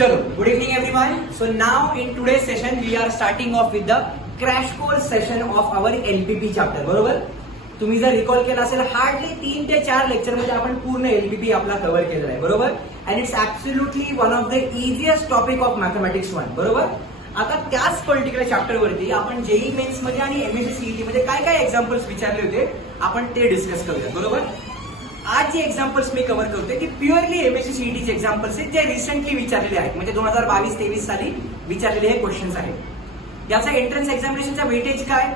Chalo, good evening everyone. So now in today's session we are starting off with the crash course session of our LPP chapter. बरोबर? तुम्ही जर recall केला असेल hardly 3 ते 4 lecture मध्ये आपण पूर्ण LPP आपला कव्हर केलेला आहे. बरोबर? And it's absolutely one of the easiest topic of mathematics 1. बरोबर? आता त्याच पर्टिक्युलर चॅप्टर वरती आपण जेई मेन्स मध्ये आणि एमएससी सीईटी मध्ये काय काय एक्झाम्पल्स विचारले होते आपण ते डिस्कस करूया. बरोबर? आज जे एक्झाम्पल्स मी कव्हर करतोय की प्युअरली एमएससी सीईटीचे एक्झाम्पल्स आहेत जे रिसेंटली विचारलेले आहेत, म्हणजे 2022-23 साली विचारलेले हे क्वेश्चन्स आहेत. याचा एंट्रन्स एक्झामिनेशनचा वेटेज काय?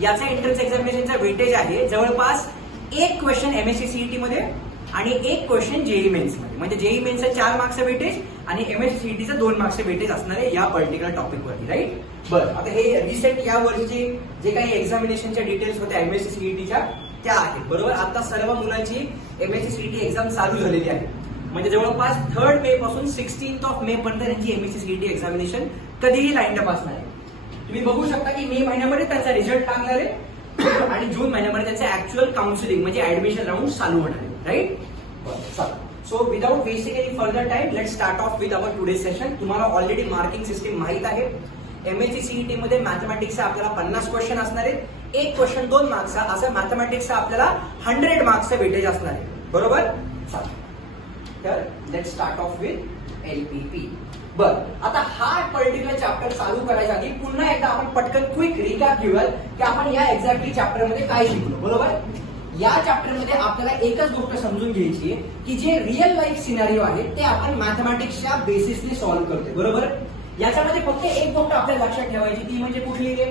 याचा एंट्रन्स एक्झामिनेशनचा वेटेज आहे जवळपास एक क्वेश्चन एमएससी सीईटी मध्ये आणि एक क्वेश्चन जेई मेन्स मध्ये. म्हणजे जेई मेन्सचं 4 मार्क्सचं वेटेज आणि एमएससी सीईटीचं 2 मार्क्सचं वेटेज असणार आहे या पर्टिक्युलर टॉपिक वरती. राईट? बरं, आता हे रिसेंट या वर्षीचे जे काही एक्झामिनेशनच्या डिटेल्स होत्या एमएससी सीईटीच्या त्या आहेत. बरोबर? आता सर्व मुलांची एमएससी सीईटी एक्झाम चालू झालेली आहे. म्हणजे जवळपास 3 मे पासून 16 मे पर्यंत त्यांची एमएससी सीईटी एक्झामिनेशन कधीही लाईन अप असणार आहे. तुम्ही बघू शकता की मे महिन्यामध्ये त्यांचा रिझल्ट लागणार आहे आणि जून महिन्यामध्ये त्यांचं ऍक्च्युअल काउन्सिलिंग म्हणजे ऍडमिशन राऊंड चालू होणार आहे. Right? So without wasting any further time let start off with our today session. तुम्हाला ऑलरेडी मार्किंग सिस्टीम माहित आहे. एमएससी सीईटी मध्ये मॅथमॅटिक्सचा आपल्याला 50 क्वेश्चन असणार आहेत. एक क्वेश्चन 2 मार्क्सचा, असं मॅथमॅटिक्सचा आपल्याला 100 मार्क्सचं वेटेज असणार आहे. बरोबर? तर late start off with LPP. बर, आता हा पर्टिक्युलर चॅप्टर चालू करायच्या आधी पुन्हा एकदा आपण पटकन क्विक रिकॅप घेऊया की आपण या एक्झॅक्टली चॅप्टर मध्ये काय शिकलो. बरोबर? या चॅप्टर मध्ये आपल्याला एकच गोष्ट समजून घ्यायची आहे की जे रिअल लाईफ सिनारिओ आहे ते आपण मॅथमॅटिक्सच्या बेसिसने सॉल्व्ह करतोय. बरोबर? याच्यामध्ये फक्त एक गोष्ट आपल्याला लक्षात ठेवायची ती म्हणजे कुठली आहे?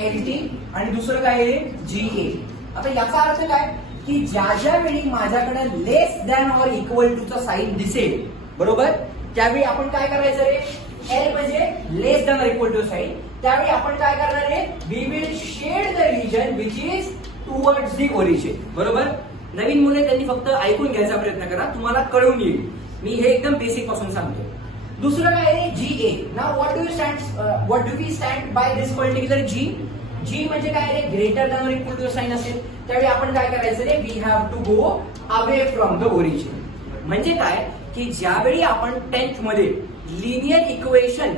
एलटी आणि दुसरं काय आहे? जीए. आता याचा अर्थ काय की ज्या वेळी माझ्याकडे less than or equal to चा साईन दिसेल, बरोबर, त्यावेळी आपण काय करायचं रे? एल म्हणजे less than or equal to sign. त्यावेळी आपण काय करणार आहे? We will shade the region which is towards the origin. बरोबर? नवीन मुले त्यांनी फक्त ऐकून घ्यायचा प्रयत्न करा, तुम्हाला कळून येईल. मी हे एकदम बेसिक पासून सांगतो. दुसरं काय आहे? GA. Now what do we stand by this particular G? G म्हणजे काय रे? Greater than or equal to sign असेल त्यावेळी आपण काय करायचं रे? We have to go away from the origin. म्हणजे काय की ज्यावेळी आपण 10th मध्ये लिनियर इक्वेशन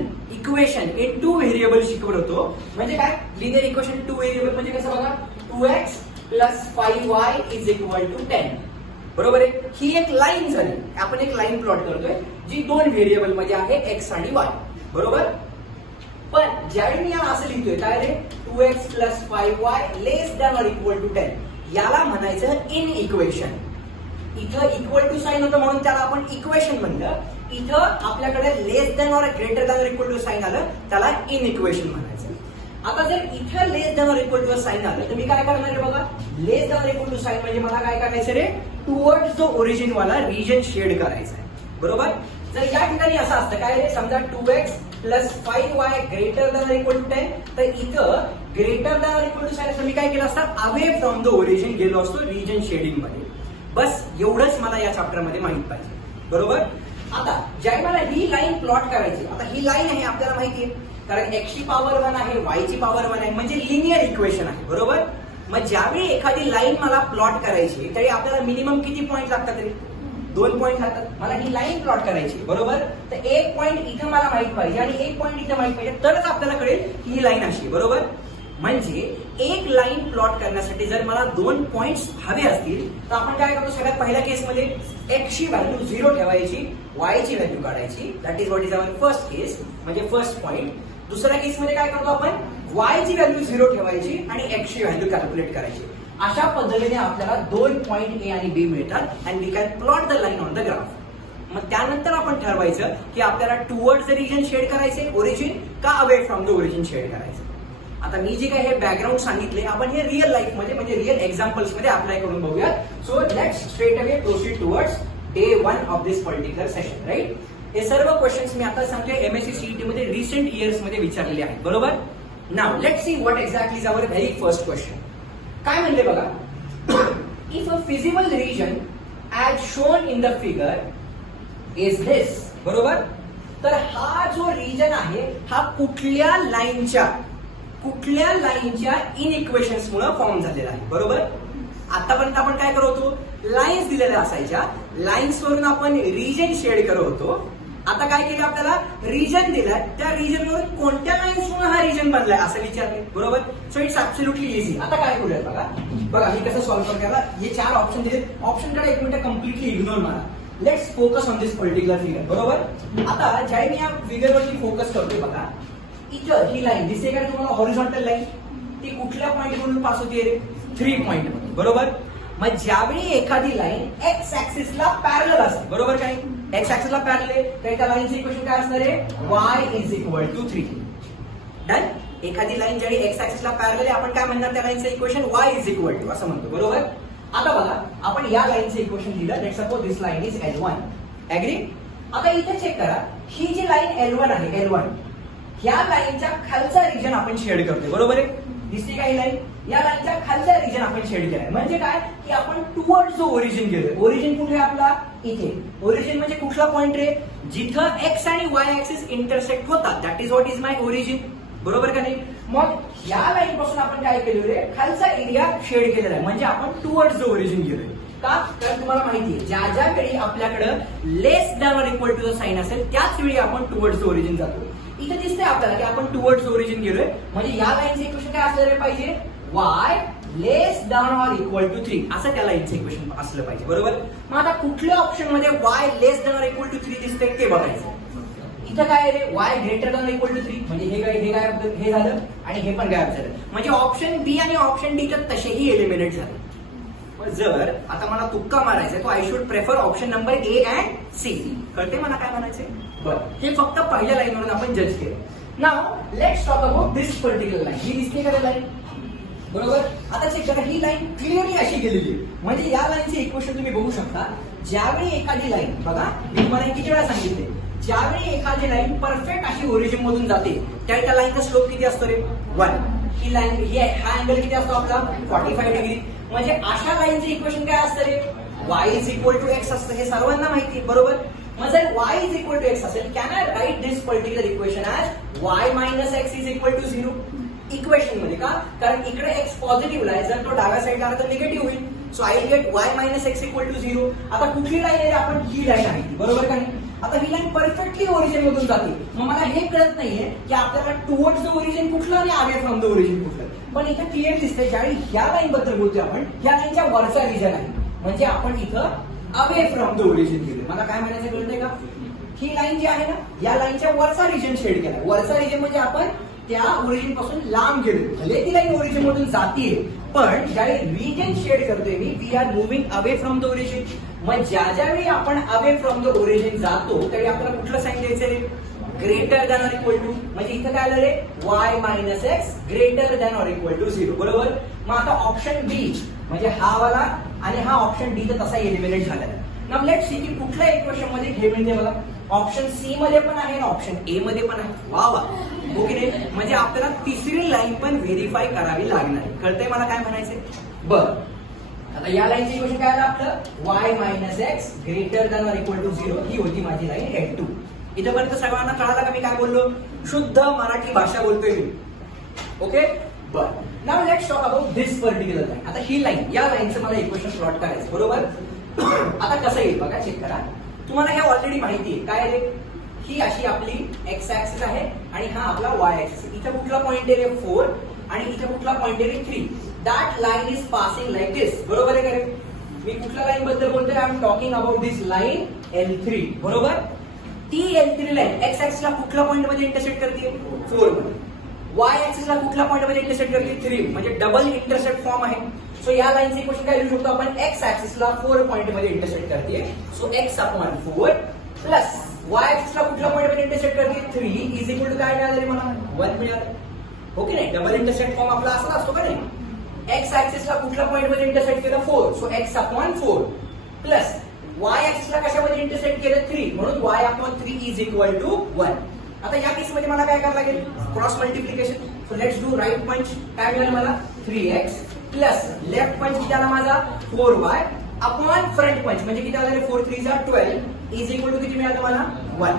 इन 2 व्हेरिएबल शिकवत होतो, म्हणजे काय लिनियर इक्वेशन 2 व्हेरिएबल म्हणजे कसं बघा, 2x + 5y = 10. बरोबर आहे? ही एक लाईन झाली. आपण एक लाईन प्लॉट करतोय जी 2 व्हेरिएबल मध्ये आहे x आणि y. बरोबर? पण ज्यावेळी मी असं लिहितोय काय रे? 2x + 5y <= 10. याला म्हणायचं इन इक्वेशन. इथं इक्वल टू साइन होतं म्हणून त्याला आपण इक्वेशन म्हणलं. इथं आपल्याकडे less than or greater than or equal to sign आलं त्याला इन इक्वेशन म्हणायचं. आता जर इथं less than or equal to sign आलं तर मी काय करणार आहे बघा? Less than or equal to sign म्हणजे मला काय करायचं रे? टुवर्ड्स द ओरिजिन वाला रिजन शेड करायचा आहे. बरोबर? जर या ठिकाणी असं असतं काय रे? समजा 2x + 5y <= 10, तर इथं greater than or equal to sign असं मी काय केलं असतं? अवे फ्रॉम द ओरिजिन गेलो असतो रिजन शेडिंग मध्ये. बस एवढंच मला या चॅप्टर मध्ये माहित पाहिजे. बरोबर? आता ज्या मला ही लाईन प्लॉट करायची, आता ही लाईन आहे आपल्याला माहिती आहे कारण x ची पॉवर 1 आहे, y ची पॉवर 1 आहे, म्हणजे लिनियर इक्वेशन आहे. बरोबर? मग ज्यावेळी एखादी लाईन मला प्लॉट करायची त्यावेळी आपल्याला मिनिमम किती पॉईंट लागतात रे? 2 पॉईंट लागतात. मला ही लाईन प्लॉट करायची. बरोबर? तर एक पॉईंट इथं मला माहित पाहिजे आणि एक पॉईंट इथं माहित पाहिजे तरच आपल्याला कळेल की ही लाईन अशी. बरोबर? म्हणजे एक लाईन प्लॉट करण्यासाठी जर मला 2 पॉइंट्स हवे असतील तर आपण काय करतो? सगळ्यात पहिल्या केसमध्ये x ची व्हॅल्यू 0 ठेवायची, y ची व्हॅल्यू काढायची. That is what is our first case, म्हणजे फर्स्ट पॉइंट. दुसऱ्या केसमध्ये काय करतो आपण? y ची व्हॅल्यू 0 ठेवायची आणि x ची व्हॅल्यू कॅल्क्युलेट करायची. अशा पद्धतीने आपल्याला 2 पॉइंट A आणि B मिळतात and we can plot the line on the graph. मग त्यानंतर आपण ठरवायचं की आपल्याला टुवर्ड्स द रिजन शेड करायचे ओरिजिन का away from the origin shade करायचं. आता मी जे काही हे बॅकग्राऊंड सांगितले आपण हे रिअल लाईफ मध्ये म्हणजे रिअल एक्झाम्पल्स मध्ये अप्लाय करून बघूया. So let's straight away proceed towards day 1 of this particular session. Right? हे सर्व क्वेश्चन्स मी आता सांगतोय एमएससी सीईटी मध्ये रिसेंट इयर्स मध्ये विचारलेले आहेत. बरोबर? Now let's see what exactly is our very first question. काय म्हणले बघा? If a feasible region as shown in the figure is this. बरोबर? तर हा जो रिजन आहे हा कुठल्या लाईनच्या इनइक्वेशन्स मुळे फॉर्म झालेला आहे. बरोबर? आतापर्यंत आपण काय करत होतो? लाईन्स दिलेल्या असायच्या, लाईन्स वरून आपण रिजन शेड करत होतो आता काय केलं आपल्याला रिजन दिलाय, त्या रिजन वरून कोणत्या लाईन्स मुळे हा रिजन बनलाय असं विचारले, बरोबर. So it's absolutely easy. आता काय करूया बघा मी कसं सॉल्व्ह करायला, हे 4 ऑप्शन दिले, ऑप्शन कडे 1 मिनिट कम्प्लिटली इग्नोर मारा. Let's focus on this particular figure, बरोबर. आता ज्यावेळी मी या फिगरवरती फोकस करतोय बघा, इथं ही लाईन दिसते का तुम्हाला, हॉरिझॉन्टल लाईन, ती कुठल्या पॉईंट म्हणून पास होते रे, 3 पॉईंट म्हणून, बरोबर. मग ज्यावेळी एखादी लाईन एक्स ऍक्सिसला पॅरलल असते, बरोबर काय, एक्स ऍक्सिसला पॅरलल तर त्या लाईनचं इक्वेशन काय असणार आहे, y is equal to 3. Done. एखादी लाईन ज्यावेळी एक्स ऍक्सिसला पॅरलल आहे आपण काय म्हणणार, त्या लाईनचं equation y is equal to असं म्हणतो, बरोबर. आता बघा आपण या लाईनचं इक्वेशन लिहिलं, let's suppose this line is L1. Agree. आता इथे चेक करा, ही जी लाईन L1 आहे, L1 ह्या लाईनच्या खालचा रिजन आपण शेड करतोय, बरोबर आहे. दिसते का ही लाईन, या लाईनच्या खालचा रिजन आपण शेड केलाय, म्हणजे काय की आपण टुवर्ड्स जो ओरिजिन गेलोय. ओरिजिन कुठे आपला, इथे. ओरिजिन म्हणजे कुठला पॉइंट रे, जिथं एक्स आणि वाय ऍक्सिस इंटरसेक्ट होतात, that is what is my origin, बरोबर का नाही. मग या लाईन पासून आपण काय केलं रे, खालचा एरिया शेड केलेला आहे, म्हणजे आपण टुवर्ड्स जो ओरिजिन गेलोय. का, कारण तुम्हाला माहितीये ज्या वेळी आपल्याकडे less than or equal to the sign असेल त्याच वेळी आपण टुवर्ड्स द ओरिजिन जातो. इथे दिसतंय आपल्याला की आपण टुवर्ड्स ओरिजिन गेलोय, म्हणजे या लाईनचं इक्वेशन काय असलं पाहिजे, y less than or equal to 3 असं त्या लाईनचं इक्वेशन असलं पाहिजे, बरोबर. मग आता कुठल्या ऑप्शन मध्ये y less than or equal to 3 दिसतंय ते बघायचं. इथं काय रे, y greater than or equal to 3, म्हणजे हे झालं आणि हे पण गायब झालं, म्हणजे ऑप्शन बी आणि ऑप्शन डी तर तसेही एलिमिनेट झाले. जर आता मला तुक्का मारायचा तो I should prefer option number A and C. कळते मला काय म्हणायचंय, बरं. हे फक्त पहिल्या लाईन वरून आपण जज केलं. Now let's talk about this particular line. ही दिसते का लाईन, बरोबर. आता चेक करा, ही लाईन क्लिअरली अशी गेलेली आहे, म्हणजे या लाईनचे इक्वेशन तुम्ही बघू शकता. ज्यावेळी एखादी लाईन, बघा मी तुम्हाला किती वेळा सांगितले, ज्यावेळी एखादी लाईन परफेक्ट अशी ओरिजिन मधून जाते त्यावेळी त्या लाईनचा स्लोप किती असतो रे, 1. ही लाईन, हा अँगल किती असतो आपला, 45 डिग्री. म्हणजे अशा लाईनचं इक्वेशन काय असतं रे, y is equal to x असतं, हे सर्वांना माहिती आहे, बरोबर. मग जर y is equal to x असेल, can I write this particular equation as y minus x is equal to 0 equation मध्ये. का, कारण इकडे एक्स पॉझिटिव्हला आहे, जर तो डाव्या साईडला आला तर निगेटिव्ह होईल. So I will get y minus x equal to 0. आता कुठली लाईन आहे, आपण ही लाईन आहे, बरोबर का नाही. आता ही लाईन परफेक्टली ओरिजिन मधून जाते, मग मला हे कळत नाहीये की आपल्याला टुवर्ड्स द ओरिजिन कुठलं आणि अवे फ्रॉम द ओरिजिन कुठलं. पण इथं क्लिअर दिसतंय, ज्यावेळी ह्या लाईन बद्दल बोलतोय आपण, ह्या लाईनच्या वरचा रिजन आहे, म्हणजे आपण इथं अवे फ्रॉम द ओरिजिन गेलो. मला काय म्हणायचं कळतंय का, ही लाईन जी आहे ना, या लाईनच्या वरचा रिजन शेड केलाय. वरचा रिजन म्हणजे आपण त्या ओरिजिन पासून लांब गेलो, भले ती लाईन ओरिजिन मधून जातीये, पण ज्यावेळी रिजन शेड करतोय मी, we are moving away from the origin. मग ज्यावेळी आपण अवे फ्रॉम द ओरिजिन जातो त्यावेळी आपल्याला कुठलं साईन द्यायचं रे, greater than or equal to. म्हणजे इथं काय आलं रे, y minus x greater than or equal to 0, बरोबर. मग आता ऑप्शन बी म्हणजे हा वाला आणि हा ऑप्शन डी तर तसा एलिमिनेट झालेला आहे. नाउ लेट्स सी की कुठल्या इक्वेशन मध्ये हे मिळते बघा. ऑप्शन सी मध्ये पण आहे आणि ऑप्शन ए मध्ये पण आहे. वा वा, ओके रे. म्हणजे आपल्याला तिसरी लाईन पण व्हेरीफाय करावी लागणार. कळतंय मला काय म्हणायचंय, बरं. आता या लाईनचं इक्वेशन काय आलं आपलं, y minus x greater than or equal to 0. ही होती माझी लाईन L2. इथपर्यंत सर्वांना कळालं का मी काय बोललो, शुद्ध मराठी भाषा बोलतोय मी, ओके. बर, now let's talk about this particular line. आता ही लाईन, या लाईनचं मला इक्वेशन प्लॉट करायचं, बरोबर. आता कसं येईल बघा, चेक करा. तुम्हाला हे ऑलरेडी माहिती आहे काय रे, ही अशी आपली एक्स ऍक्सिस आहे आणि हा आपला वाय ऍक्सिस. इथं कुठला पॉइंट आहे रे 4 आणि इथं कुठला पॉइंट आहे रे 3. That line is passing like this, बरोबर आहे का रे. मी कुठल्या लाईन बद्दल बोलतोय, I am talking about this line L3, बरोबर. ती L3 लाईन एक्स ऍक्सिसला कुठल्या पॉइंट मध्ये इंटरसेक्ट करते, 4 मध्ये. वाय ऍक्सिसला कुठल्या पॉइंट मध्ये इंटरसेक्ट करते, 3. म्हणजे डबल इंटरसेक्ट फॉर्म आहे. सो या लाईनचे इक्वेशन काय लिहू शकतो आपण, एक्स ऍक्सिसला 4 पॉइंट मध्ये इंटरसेक्ट करते, so x upon 4 plus y ऍक्सिसला कुठल्या पॉइंट मध्ये इंटरसेक्ट करते, 3 इज इक्वल टू काय मिळालं रे मला, 1 मिळालं. ओके नाही, डबल इंटरसेक्ट फॉर्म आपला असा असतो का नाही. एक्स ऍक्सिसला कुठल्या पॉइंट मध्ये इंटरसेक्ट केलं, 4, so x upon 4 plus y ऍक्सिसला कशामध्ये इंटरसेक्ट केलं, 3, म्हणून y upon 3 is equal to 1. आता या केस मध्ये मला काय करावं लागेल, cross multiplication. So let's do right punch. काय मिळालं मला, 3x प्लस लेफ्ट पंच किती आला माझा, 4y अपॉन फ्रंट पंच म्हणजे किती आला, 4 3 12 इज इक्वल टू किती मिळालं मला, 1.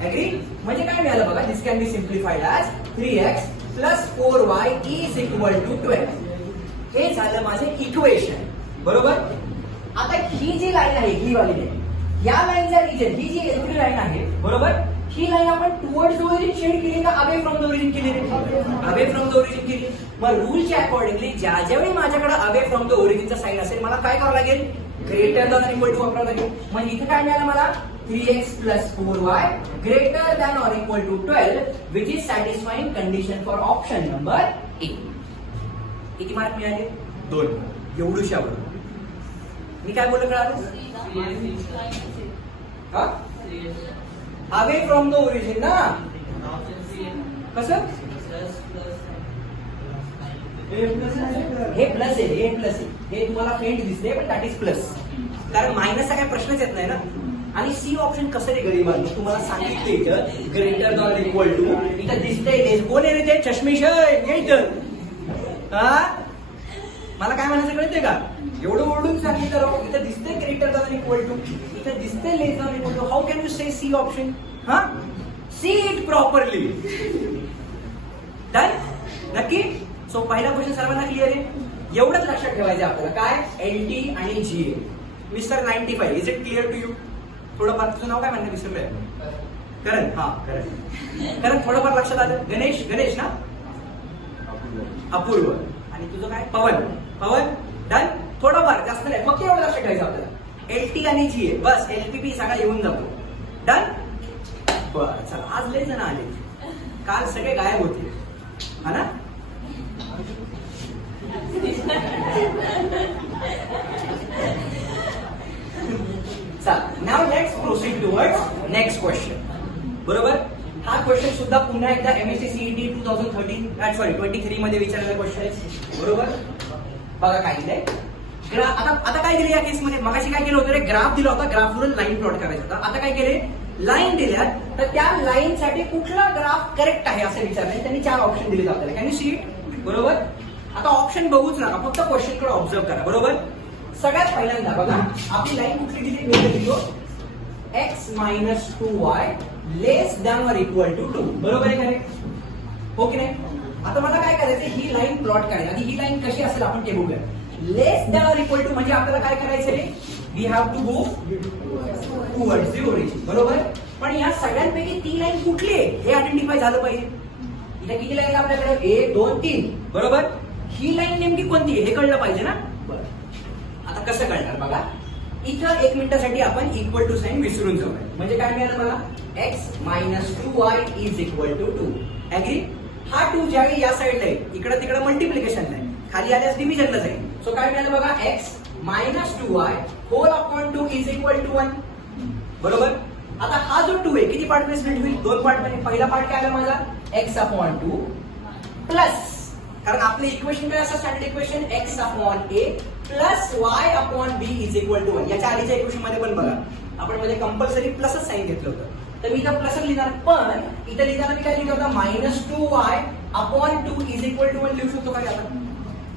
अग्री. म्हणजे काय मिळालं बघा, this can be simplified as 3x plus 4y is equal to 12. हे झालं माझे इक्वेशन, बरोबर. आता ही जी लाईन आहे, ही वाली लाईन, या लाईनचा रिजन, ही जी एलबी लाईन आहे बरोबर, ही लाईन आपण टुवर्ड्स द ओरिजिन शेड केली का अवे फ्रॉम द ओरिजिन केली? अवे फ्रॉम द ओरिजिन केली. मग रूलच्या अकॉर्डिंगली ज्यावेळी माझ्याकडे अवे फ्रॉम द ओरिजिनचा साईन असेल मला काय करावं लागेल? ग्रेटर दॅन इक्वल टू वापरावं लागेल. मग इथे काय मिळालं मला? 3x plus 4y greater than or equal to 12, which is satisfying condition for option number A. किती मार्क मिळाले? 2. एवढूशावर मी काय बोललो कळालं? अवे फ्रॉम द ओरिजिन ना. कसं? हे प्लस आहे, हे प्लस आहे, हे तुम्हाला फेंट दिसते पण दॅट इज प्लस, कारण मायनसचा काही प्रश्नच येत नाही ना. आणि सी ऑप्शन कसं रे गरीबांनो, तुम्हाला सांगितलं इथं ग्रेटर दॅन इक्वल टू, इथं दिसतंय कोण आहे रे ते चष्मिश इथं. मला काय म्हणायचं कळतंय का? एवढं ओरडून सांगितलं इथं दिसतंय ग्रेटर दॅन इक्वल टू, इथं दिसतंय less than equal to. How can you say C option? हा, सी इट प्रॉपरली. डन? नक्की? सो पहिला क्वेश्चन सर्वांना क्लिअर आहे. एवढंच लक्षात ठेवायचं आपल्याला, काय एलटी आणि GA. Mister 95, is it clear to you? थोडंफार तुझं नाव काय म्हणणं विसरलंय? करण. हा करण. करण थोडंफार लक्षात आलं. गणेश, गणेश ना? अपूर्व. आणि तुझं काय? पवन. पवन. डन. थोडंफार, जास्त नाही, फक्त एवढं लक्षात ठेवायचं आपल्याला. एलटी आणि जीए बस, एलपीपी सगळा येऊन जातो. डन. बरं चला, आज लय जण आले, काल सगळे गायब होते हा ना. Now let's proceed towards next question. बरोबर, हा क्वेश्चन सुद्धा पुन्हा एकदा एमएससी सीईटी 23 मध्ये विचारलेला क्वेश्चन आहे. बरोबर, बघा काय दिलंय. आता काय दिले या केसमध्ये? मगाशी काय केलं होतं रे? ग्राफ दिला होता, ग्राफवरून लाईन प्लॉट करायचा होता. आता काय केले? लाईन दिल्या, तर त्या लाईन साठी कुठला ग्राफ करेक्ट आहे असं विचारले. त्यांनी 4 ऑप्शन दिले आपल्याला. Can you see it? बरोबर, आता ऑप्शन बघूच नका, फक्त क्वेश्चन कडे ऑब्झर्व करा. बरोबर, सगळ्यात पहिल्यांदा बघा आपली लाईन कुठली दिली? मी लिहितो x minus 2y less than or equal to 2. बरोबर आहे का रे? हो की नाही? आता मला काय करायचं? ही लाईन प्लॉट करायची. आधी ही लाईन कशी असेल आपण ते बघूया. Less than or equal to म्हणजे आपल्याला काय करायचं रे? We have to go towards the origin. बरोबर, पण या सगळ्यांपैकी ती लाईन कुठली आहे हे आयडेंटिफाय झालं पाहिजे. इथे किती लाईन आपल्याकडे? 1 2 3. बरोबर, ही लाईन नेमकी कोणती आहे हे कळलं पाहिजे ना. बरं, आता कसं कळणार बघा. इथं 1 मिनिटासाठी आपण इक्वल टू साईन विसरून जाऊया. म्हणजे काय मिळालं मला? x minus 2y is equal to 2. Agri? हा 2 ज्यावेळी या साईडला आहे, इकडे तिकडे मल्टिप्लिकेशन नाही, खाली आल्यास डिव्हिजनला जाईल. सो काय मिळालं बघा? x minus 2y whole upon 2 is equal to 1. बरोबर, आता हा जो 2 आहे किती पार्ट मध्ये स्प्लिट होईल? 2 पार्ट मध्ये. पहिला पार्ट काय आला माझा? x upon 2 प्लस, कारण आपलं इक्वेशन काय असं standard equation? x upon a plus y upon b is equal to 1. याच्या आधीच्या इक्वेशन मध्ये पण बघा आपण म्हणजे कंपल्सरी प्लसच साईन घेतलं होतं, तर मी इथं प्लसच लिहिणार. पण इथं लिहिताना मी काय लिहिलं होतं? Minus 2y upon 2 is equal to 1 लिहू शकतो का आता?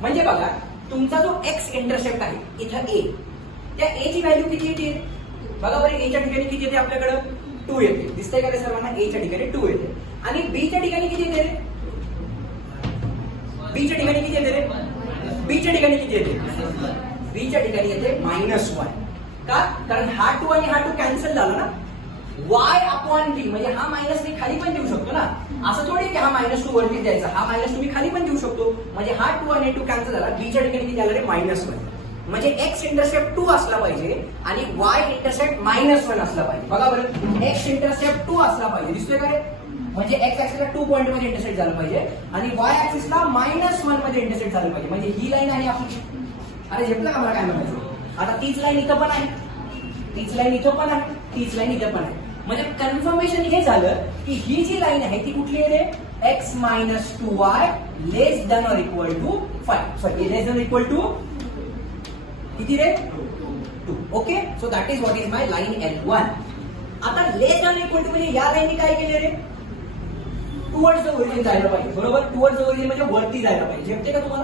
म्हणजे बघा तुमचा जो x इंटरसेप्ट आहे इथं a, त्या a ची व्हॅल्यू किती येते? बघा बरं, a च्या ठिकाणी किती येते आपल्याकडे? 2 येते. दिसतंय का रे सर्वांना? a च्या ठिकाणी 2 येते. आणि b च्या ठिकाणी किती येते रे? b च्या ठिकाणी किती येते रे? b च्या ठिकाणी किती येते? b च्या ठिकाणी येते -1. का? कारण हा 2 आणि हा 2 कॅन्सल झाला ना. y अपॉन b म्हणजे हा मायनस मी खाली पण देऊ शकतो ना. असं थोडी की हा -2 वरती द्यायचा, हा -2 मी खाली पण देऊ शकतो. म्हणजे हा 2 आणि 2 कॅन्सल झाला. b च्या ठिकाणी किती आलं रे? -1. म्हणजे x इंटरसेप्ट 2 असला पाहिजे आणि y इंटरसेप्ट -1 असला पाहिजे. बघा बरं, x इंटरसेप्ट 2 असला पाहिजे. दिसतोय का रे? म्हणजे x ऍक्सिसला 2 पॉईंट मध्ये इंटरसेक्ट झालं पाहिजे आणि y ऍक्सिसला -1 मध्ये इंटरसेक्ट झालं पाहिजे. म्हणजे ही लाईन आहे आपली. अरे झेपलं का मला काय म्हणायचं? आता तीच लाईन इथं पण आहे, तीच लाईन इथं पण आहे, तीच लाईन इथं पण आहे. म्हणजे कन्फर्मेशन हे झालं की ही जी लाईन आहे ती कुठली आहे रे? x minus 2y less than or equal to 5. Sorry, less than equal to किती रे? 2. Okay, so that is what is my line L1. आता लेस दॅन इक्वल टू म्हणजे या लाईनने काय केले रे? टुवर्ड्स द ओरिजिन जायला पाहिजे. बरोबर, टुवर्ड्स द ओरिजिन म्हणजे वरती जायला पाहिजे. झेपते का तुम्हाला?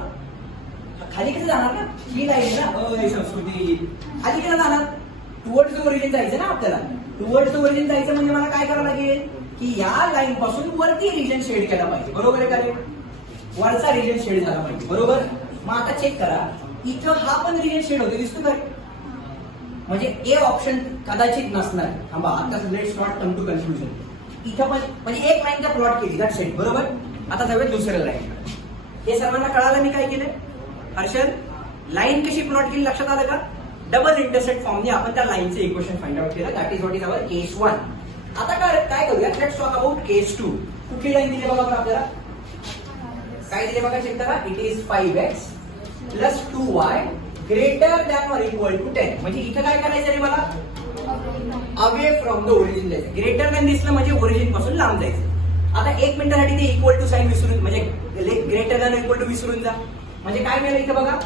खाली कसं जाणार ना? ही लाईन ना संस्कृती, खाली कसं जाणार? टुवर्ड्स द ओरिजिन जायचं ना आपल्याला. टुवर्ड्स द ओरिजिन जायचं म्हणजे मला काय करावं लागेल की या लाईन पासून वरती रिजन शेड केला पाहिजे. बरोबर आहे का रे? वरचा रिजन शेड झाला पाहिजे. बरोबर, मग आता चेक करा, इथं हा पण रिजन शेड होते. दिसतो का? म्हणजे ए ऑप्शन कदाचित नसणार. थांबा, आता let's not come to confusion. इथं पण म्हणजे एक लाईन का प्लॉट केली, दॅट्स इट. बरोबर. आता जाऊया दुसऱ्या लाईन. हे सर्वांना कळालं मी काय केलंय? हर्षल, लाईन कशी प्लॉट केली लक्षात आलं का? डबल इंटरसेक्ट फॉर्मने आपण त्या लाईनचे इक्वेशन फाइंड आउट केलं. That is what is our केस 1. आता काय करूया? लेट्स टॉक अबाउट केस 2. कुठली लाईन दिली बघा आपल्याला? काय दिले बघा, चेक करा. It is 5x plus 2y greater than or equal to 10. म्हणजे इथं काय करायचं रे मला? अवे फ्रॉम द ओरिजिन जायचं. ग्रेटर दॅन दिसलं म्हणजे ओरिजिन पासून लांब जायचं. आता एक मिनिटासाठी ते इक्वल टू साइन विसरून, म्हणजे ग्रेटर दॅन इक्वल टू विसरून जा. म्हणजे काय मिळालं इथं बघा?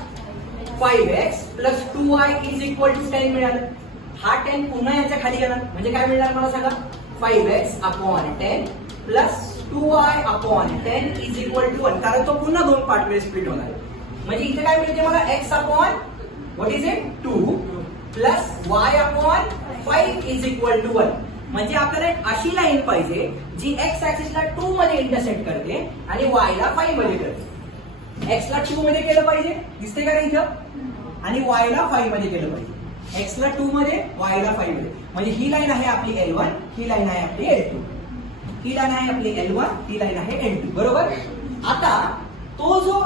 5x plus 2y is equal to 10 मिळालं. हा 10 पुन्हा यांच्या खाली गेला म्हणजे काय मिळणार मला सांगा? 5x upon 10 plus 2y upon 10 is equal to 1. कारण तो पुन्हा दोन पार्ट मध्ये स्प्लिट होणार. म्हणजे इथे काय मिळते मला? x upon what is it 2 plus y upon 5 is equal to 1. म्हणजे आपल्याला एक अशी लाईन पाहिजे जी x ऍक्सिसला 2 मध्ये इंटरसेक्ट करते आणि y ला 5 मध्ये करते. x ला 2 मध्ये केलं पाहिजे, दिसते का इथं? आणि y ला 5 मध्ये केलं पाहिजे. x ला 2 मध्ये, y ला 5 मध्ये. म्हणजे ही लाईन आहे आपली L1, ही लाईन आहे आपली L2. ही लाईन आहे आपली L1, ही लाईन आहे L2. बरोबर. आता तो जो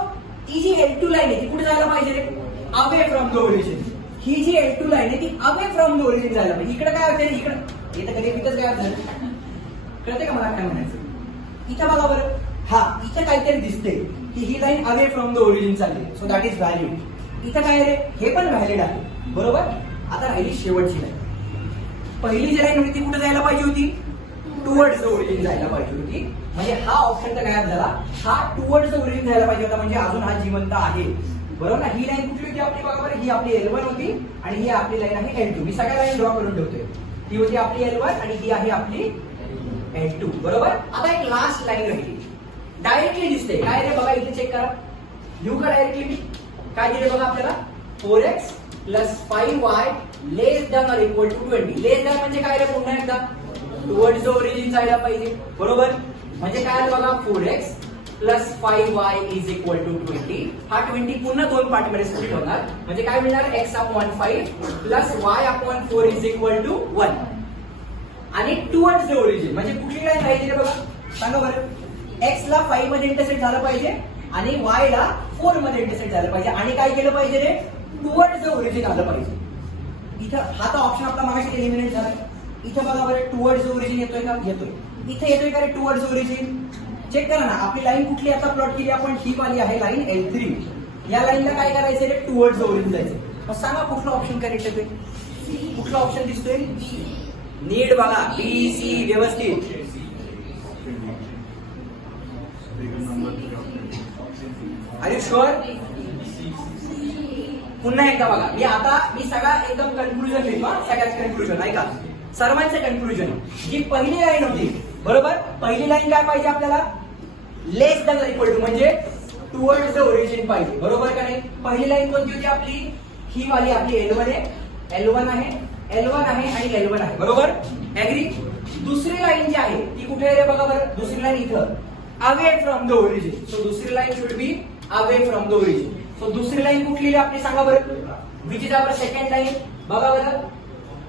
ही जी L2 लाईन आहे ती कुठे जायला पाहिजे? Away from the origin. ही जी L2 लाईन आहे ती अवे फ्रॉम द ओरिजिन जायला पाहिजे. इकडे काय होते? इकडे हे तर कधी इथंच काय झालं? कळते का मला काय म्हणायचं? इथं बघा बरं. हा, इथं काहीतरी दिसते की ही line away from the origin चालली. So that is valid. इथं काय रे? हे पण व्हॅलिड आहे. बरोबर. आता राहिली शेवटची लाईन. पहिली जी लाईन होती ती कुठे जायला पाहिजे होती? टुवर्ड्स द ओरिजिन जायला पाहिजे होती. म्हणजे हा ऑप्शन तर गायब झाला. हा टुवर्ड्स द ओरिजिन जायला पाहिजे होता. म्हणजे अजून हा जिवंत आहे. बरोबर ना. ही लाईन कुठली होती आपली बघा? ही आपली L1 होती आणि ही आपली लाईन आहे L2. मी सगळ्या लाईन ड्रॉ करून ठेवतोय. ही होती आपली L1 आणि ही आहे आपली L2. बरोबर. आता एक लास्ट लाईन राहिली. डायरेक्टली दिसते काय रे? बघा इथे चेक करा. लिहू का डायरेक्टली? काय दिले बघा आपल्याला? 4x plus 5y less than or equal to 20. Less than म्हणजे काय रे? पुन्हा एकदा टुवर्ड्स द ओरिजिन जायला पाहिजे. बरोबर. म्हणजे काय बघा? 4x plus 5y is equal to 20. हा 20 पुन्हा दोन पार्ट मध्ये स्प्लिट होणार. म्हणजे काय मिळणार? x upon 5 plus y upon 4 is equal to 1. आणि टुवर्ड्स द ओरिजिन म्हणजे कुठली लाईन राहिली रे बघा? सांगा बरं. x ला 5 मध्ये इंटरसेक्ट झालं पाहिजे आणि y ला 4 मध्ये इंटरसेक्ट झालं पाहिजे. आणि काय केलं पाहिजे रे? टुवर्ड्स द ओरिजिन आलं पाहिजे. इथं हा तर ऑप्शन आपला मागाशी एलिमिनेट झाला. इथं बघा बरं, टुवर्ड्स द ओरिजिन येतोय का? येतोय. इथे येतोय का रे टुवर्ड्स द ओरिजिन? चेक करा ना. आपली लाईन कुठली आता प्लॉट केली आपण? ही वाली आहे लाईन L3. या लाईनला काय करायचं रे? टुवर्ड्स द ओरिजिन जायचं. मग सांगा कुठला ऑप्शन करेक्ट येतोय? कुठला ऑप्शन दिसतोय? नीट बघा. बी सी व्यवस्थित. अरे शुअर? पुन्हा एकदा बघा. मी सगळा एकदम कन्क्लुजन लिहितो. सगळ्याच कन्क्लुजन ऐका. सर्वांचे कन्क्लुजन. जी पहिली लाईन होती बरोबर. पहिली लाईन काय पाहिजे आपल्याला? लेस दॅन इक्वल टू म्हणजे टुवर्ड्स द ओरिजिन पाहिजे. बरोबर का नाही? पहिली लाईन कोणती होती आपली? ही वाली आपली L1 आहे. L1 आहे, L1 आहे आणि L1 आहे. बरोबर. ऍग्री. दुसरी लाईन जी आहे ती कुठे आहे रे? बघा बरं. दुसरी लाईन इथं away from the origin. So दुसरी line should be away from the origin. So दुसरी लाईन कुठली आपली सांगा बरं? Which is our second line. बघा बरं.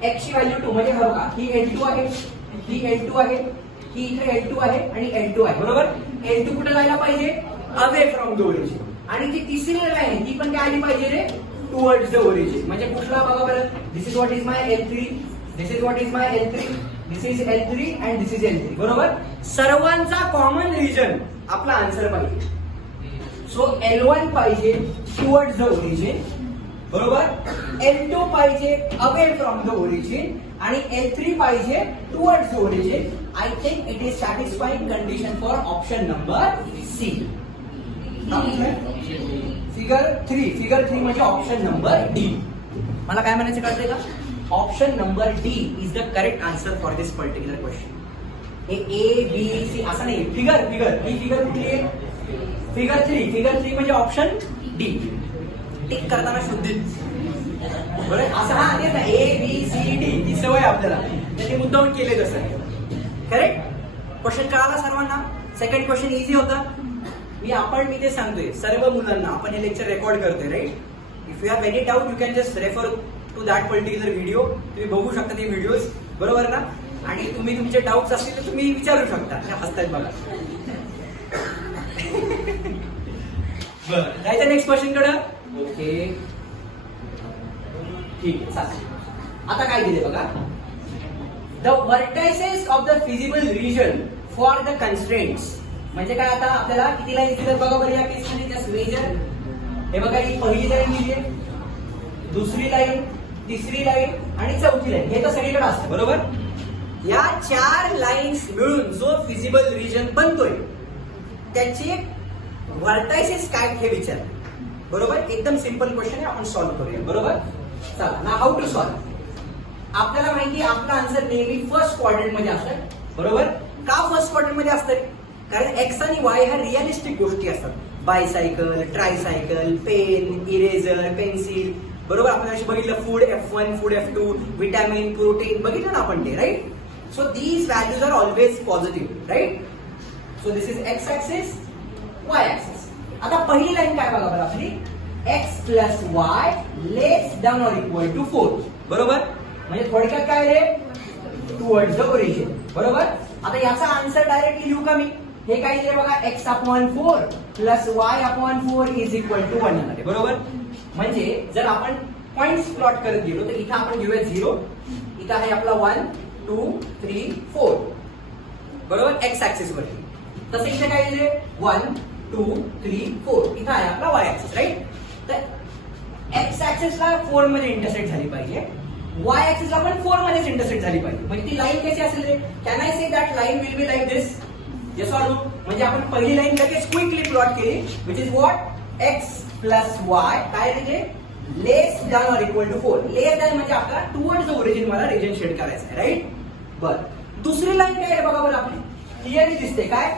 x ची व्हॅल्यू 2 म्हणजे बघा ही L2 आहे, ही L2 आहे, ही इथे L2 आहे आणि L2 आहे. बरोबर. L2 कुठे जायला पाहिजे? Away from the origin. आणि ती तिसरी लाईन आहे ती पण काय आली पाहिजे रे? Towards the origin. म्हणजे कुठला बघा बरं? This is what is my L3, this is what is my L3, this is L3 and this is L3. बरोबर. सर्वांचा कॉमन रिजन आपला आन्सर पाहिजे. सो L1 पाहिजे टुवर्ड्स द ओरिजिन. बरोबर. L2 पाहिजे अवे फ्रॉम द ओरिजिन आणि L3 पाहिजे towards the origin. I think it is satisfying condition for option number C. Figure 3 म्हणजे ऑप्शन नंबर डी. मला काय म्हणायचं कळतंय का? Option number D is the correct answer for this particular question. हे A B C असं नाही. Figure ही figure कुठली आहे? फिगर 3 म्हणजे ऑप्शन डी. टिक करताना शुद्धीत. बरोबर. असं हा A B C D ही सवय आपल्याला. ते मुद्दाम केले तसं. करेक्ट. क्वेश्चन कळाला सर्वांना? सेकंड क्वेश्चन इझी होता. मी ते सांगतोय सर्व मुलांना. आपण हे लेक्चर रेकॉर्ड करतोय right. If you have any doubt you can just refer to that particular video. तुम्ही बघू शकता ते व्हिडिओज, बरोबर ना. आणि तुम्ही तुमचे डाऊट्स असतील तर तुम्ही विचारू शकता. हसतायत बघा. बरं, जायचं नेक्स्ट क्वेश्चन कडे. ओके, ठीक आहे, चालेल. आता काय दिले बघा. The vertices of the feasible region for the constraints. म्हणजे काय, आता आपल्याला किती लाईन दिलं बघा बरं या केसमध्ये. त्यास मेजर, हे बघा, ही पहिली लाईन दिली आहे, दुसरी लाईन, तिसरी लाईन आणि चौथी लाईन. हे तर सगळीकडे असतं, बरोबर. या 4 लाईन्स मिळून जो फिजिबल रिजन बनतोय त्याचे व्हर्टायसेस काय हे विचार, बरोबर. एकदम सिंपल क्वेश्चन आहे, आपण सॉल्व्ह करूया, बरोबर. चला ना, हाऊ टू सॉल्व्ह. आपल्याला माहिती आहे आपला आन्सर नेहमी फर्स्ट क्वाड्रंट मध्ये असतं, बरोबर. का फर्स्ट क्वाड्रंट मध्ये असतं? कारण एक्स आणि वाय ह्या रिअलिस्टिक गोष्टी असतात. Bicycle, tricycle, pen, eraser, pencil, बरोबर. आपण अशी बघितलं food F1, food F2, vitamin, protein बघितलं ना आपण ते, right. So these values are always positive, right. So this is x axis, y axis. आता पहिली लाईन काय बघा बरं आपली, x plus y less than or equal to 4, बरोबर. म्हणजे थोडक्यात काय रे, टुवर्ड्स द ओरिजिन, बरोबर. आता याचा आन्सर डायरेक्टली लिहू का मी. हे काय दिले बघा, x upon 4 plus y upon 4 is equal to 1 येणार आहे, बरोबर. म्हणजे जर आपण पॉइंट्स प्लॉट करत गेलो तर इथं आपण घेऊया 0, इथं आहे आपला 1, 2, 3, 4, बरोबर, एक्स ऍक्सिस वरती. तसं इथे काय दिले 1, 2, 3, 4, इथं आहे आपला वाय ऍक्सिस, राईट. तर एक्स ऍक्सिसला 4 मध्ये इंटरसेक्ट झाली पाहिजे, वाय ऍक्सिसला पण 4 मध्येच इंटरसेक्ट झाली पाहिजे. म्हणजे ती लाईन कशी असेल रे, can I say that line will be like this, yes or no. म्हणजे आपण पहिली लाईन लगेच क्विकली प्लॉट केली, which is what, x plus y काय म्हणजे less than or equal to 4. Less than म्हणजे आपला टुवर्ड्स द ओरिजिन मला रिजन शेड करायचं आहे, राईट. बर, दुसरी लाईन काय आहे बघा बरं आपली, क्लिअरली दिसते काय.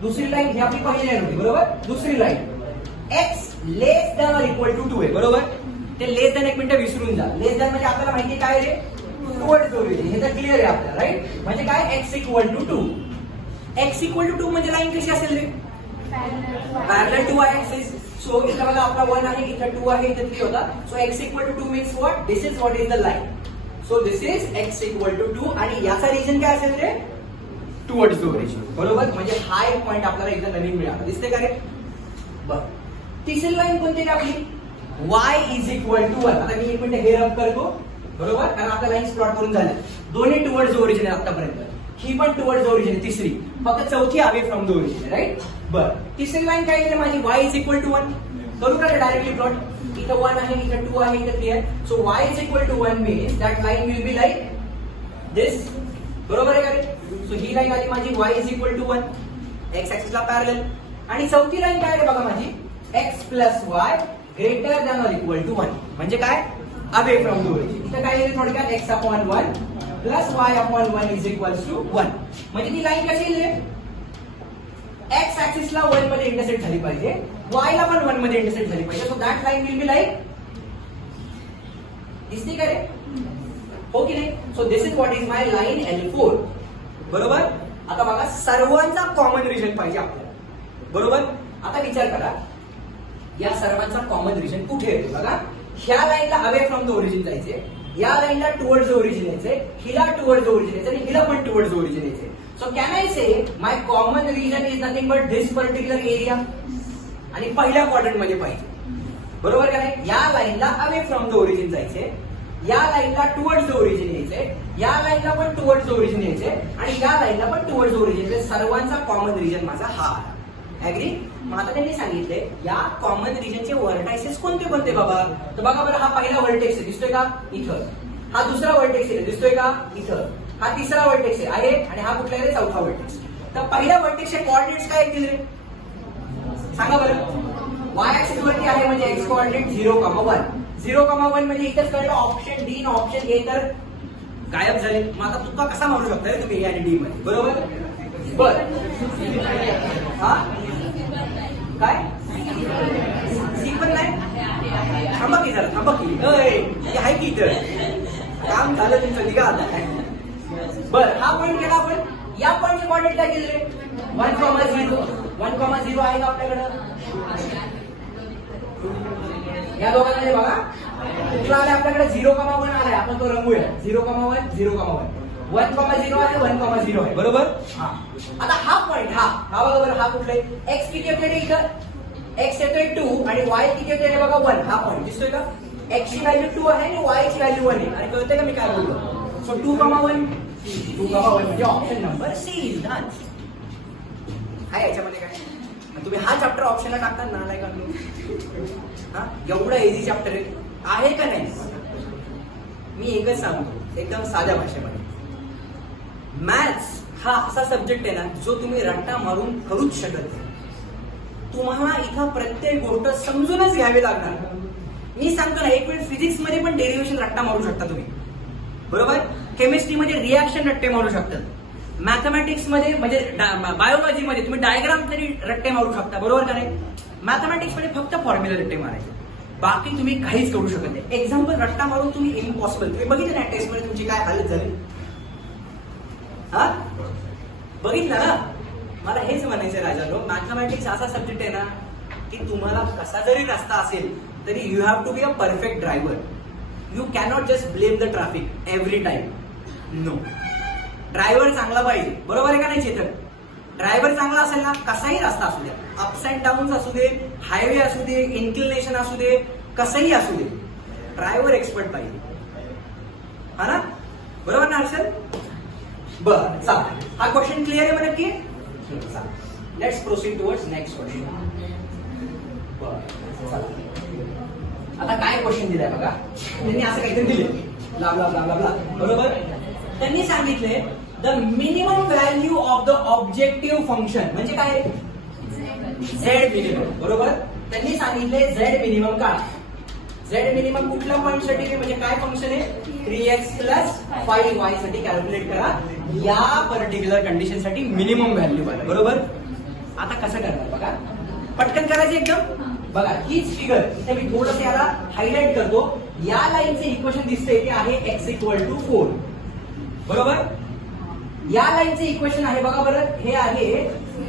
दुसरी लाईन ही आपली पहिली लाईन होती, बरोबर. दुसरी line x less than or equal to 2 आहे, बरोबर. ते लेस दॅन एक मिनिट विसरून जा. लेस दॅन म्हणजे आपल्याला माहिती काय रे, टुवर्ड्स द ओरिजिन. हे तर क्लिअर आहे आपल्याला, राईट. म्हणजे काय, x equal to 2. X equal to 2 म्हणजे लाईन कशी असेल रे, parallel to y axis. So इथं बघा आपला 1 आहे, इथं 2 आहे, इथं 3 होता. So x equal to 2 means what, this is what is the line. So this is x equal to 2 आणि याचा रिजन काय असेल रे, टुवर्ड्स द ओरिजिन, बरोबर. म्हणजे हा एक पॉईंट आपल्याला इथं नवीन मिळाला, दिसते का रे. बर, तिसरी लाईन कोणती आहे आपली, y इज इक्वल टू 1. आता मी एक मिनिट हे रब करतो, बरोबर, कारण आपल्या लाईन्स प्लॉट करून झाल्या. दोन्ही टुवर्ड्स ओरिजिन आहे आतापर्यंत. ही पण टुवर्ड्स ओरिजिन, तिसरी फक्त चौथी away from the origin, right. बर, तिसरी लाईन काय आहे माझी, y इज इक्वल टू 1. करू का डायरेक्टली प्लॉट. इथं 1 आहे, इथं 2 आहे, इथं 3 आहे. So y is equal to 1 means that line will be like this, बरोबर आहे का रे. सो ही लाईन आली माझी y is equal to 1, x ऍक्सिसला पॅरलल. आणि चौथी लाईन काय आहे बघा माझी, x plus y greater than or equal to 1. म्हणजे काय, अवे फ्रॉम द ओरिजिन. इथं काय येईल थोडक्यात, x upon 1 plus y upon 1 is equal to 1. म्हणजे ती लाईन कशी येईल रे, एक्स ऍक्सिसला 1 मध्ये इंटरसेक्ट झाली पाहिजे, वाय ला पण 1 मध्ये इंटरसेक्ट झाली पाहिजे. So that line will be like, दिसते का रे, हो की नाही. So this is what is my line L4, बरोबर. आता बघा सर्वांचा कॉमन रिजन पाहिजे आपल्याला, बरोबर. आता विचार करा या सर्वांचा कॉमन रिजन कुठे येतो बघा. ह्या लाईनला अवे फ्रॉम द ओरिजिन जायचे, या लाईनला टुवर्ड्स द ओरिजिन यायचे, हिला टुवर्ड्स द ओरिजिन यायचे आणि हिला पण टुवर्ड्स द ओरिजिन यायचे. So can I say my common region is nothing but this particular area. आणि पहिल्या क्वाड्रंट मध्ये पाहिजे, बरोबर का नाही. या लाईनला अवे फ्रॉम द ओरिजिन जायचे, या लाईनला टुवर्ड्स द ओरिजिन यायचे, या लाईनला पण टुवर्ड्स द ओरिजिन यायचे आणि या लाईनला पण टुवर्ड्स द ओरिजिन. सर्वांचा कॉमन रिजन माझा हा. ऍग्री. मग आता त्यांनी सांगितले या कॉमन रिजनचे व्हर्टायसेस कोणते कोणते बाबा. तर बघा बरं, हा पहिला व्हर्टेक्स दिसतोय का इथं, हा दुसरा व्हर्टेक्स दिसतोय का इथं, हा तिसरा व्हर्टेक्स आहे आणि हा कुठला आहे चौथा व्हर्टेक्स. तर पहिल्या व्हर्टेक्सचे कोऑर्डिनेट्स काय येतील रे, सांगा बरं. वाय ऍक्सिस वरती आहे म्हणजे एक्स कोऑर्डिनेट 0,1. 0,1 म्हणजे इथंच कळलं ऑप्शन डी न ऑप्शन ए तर गायब झाले. मग आता तुका कसा मारू शकता तुम्ही ए आणि डी मध्ये, बरोबर. बर, हा काय सी पण नाही, थांबा की जरा, थांबा की आहे की इथं काम झालं तुमचं, निघा आता. बर, हा पॉईंट केला आपण. या पॉईंटचे कोऑर्डिनेट काय केले, 1,0. 1,0 आहे का आपल्याकडं. या दोघांमध्ये बघा कुठला आलाय आपल्याकडे 0,1 आलाय, आपण तो रंगूया. 0,1 0,1 1,0 आहे, 1,0 आहे, बरोबर. हा आता हा पॉइंट हा बघा बरं, हा कुठला आहे, एक्स किती येतोय रे इथं, एक्स येतोय 2 आणि वाय किती येतोय रे बघा 1. हा पॉइंट दिसतोय का, एक्स ची व्हॅल्यू 2 आहे आणि वाय ची व्हॅल्यू 1 आहे. आणि कळतंय का मी काय बोलतो. सो 2,1 म्हणजे option number C is done. काय याच्यामध्ये काय, तुम्ही हा चॅप्टर ऑप्शनला टाकता ना, नाही का हा एवढा इझी चॅप्टर आहे का नाही. मी एकच सांगतो एकदम साध्या भाषेमध्ये, मॅथ्स हा असा सब्जेक्ट आहे ना जो तुम्ही रट्टा मारून करूच शकत नाही. तुम्हाला इथं प्रत्येक गोष्ट समजूनच घ्यावी लागणार. मी सांगतो ना, एक वेळ फिजिक्स मध्ये पण डेरिव्हेशन रट्टा मारू शकता तुम्ही, बरोबर. केमिस्ट्रीमध्ये रिॲक्शन रट्टे मारू शकतात. मॅथमॅटिक्स मध्ये म्हणजे बायोलॉजी मध्ये तुम्ही डायग्राम तरी रट्टे मारू शकता, बरोबर का नाही. मॅथमॅटिक्स मध्ये फक्त फॉर्म्युला रट्टे मारायचे, बाकी तुम्ही काहीच करू शकत नाही. एक्झाम्पल रट्टा मारून तुम्ही इम्पॉसिबल. तुम्ही बघितलं ना टेस्ट मध्ये तुमची काय हालत झाली, हा बघितलं ना. मला हेच म्हणायचं राजानो, मॅथमॅटिक्स असा सब्जेक्ट आहे ना की तुम्हाला कसा जरी रस्ता असेल तरी you have to be a perfect driver. You cannot just blame the traffic every time. No, driver चांगला पाहिजे, बरोबर आहे का नाही चेतन. ड्रायव्हर चांगला असेल ना, कसाही रस्ता असू दे, अप्स अँड डाऊन्स असू दे, हायवे असू दे, इन्क्लिनेशन असू दे, कसंही असू दे, ड्रायव्हर एक्सपर्ट पाहिजे, हा ना, बरोबर ना हर्षद. बर चला, हा क्वेश्चन क्लिअर आहे बरं की. Let's proceed towards next question. आता काय क्वेश्चन दिलाय बघा, त्यांनी असं काहीतरी दिले, ब्ला ब्ला ब्ला ब्ला, बरोबर. त्यांनी सांगितले the minimum value of the objective function म्हणजे काय, झेड मिनिमम, बरोबर. त्यांनी सांगितले झेड मिनिमम का, झेड मिनिमम कुठल्या पॉईंट साठी म्हणजे काय फंक्शन आहे, 3x प्लस 5y साठी कॅल्क्युलेट करा, या पर्टिक्युलर कंडिशन साठी मिनिमम व्हॅल्यू आला, बरोबर. आता कसं करणार बघा, पटकन करायचं एकदम. बघा हीच फिगर इथे मी थोडंसं याला हायलाइट करतो. या लाईनचे इक्वेशन दिसते ते आहे x इक्वल टू 4, बरोबर. या लाईनचे इक्वेशन आहे बघा बरं, हे आहे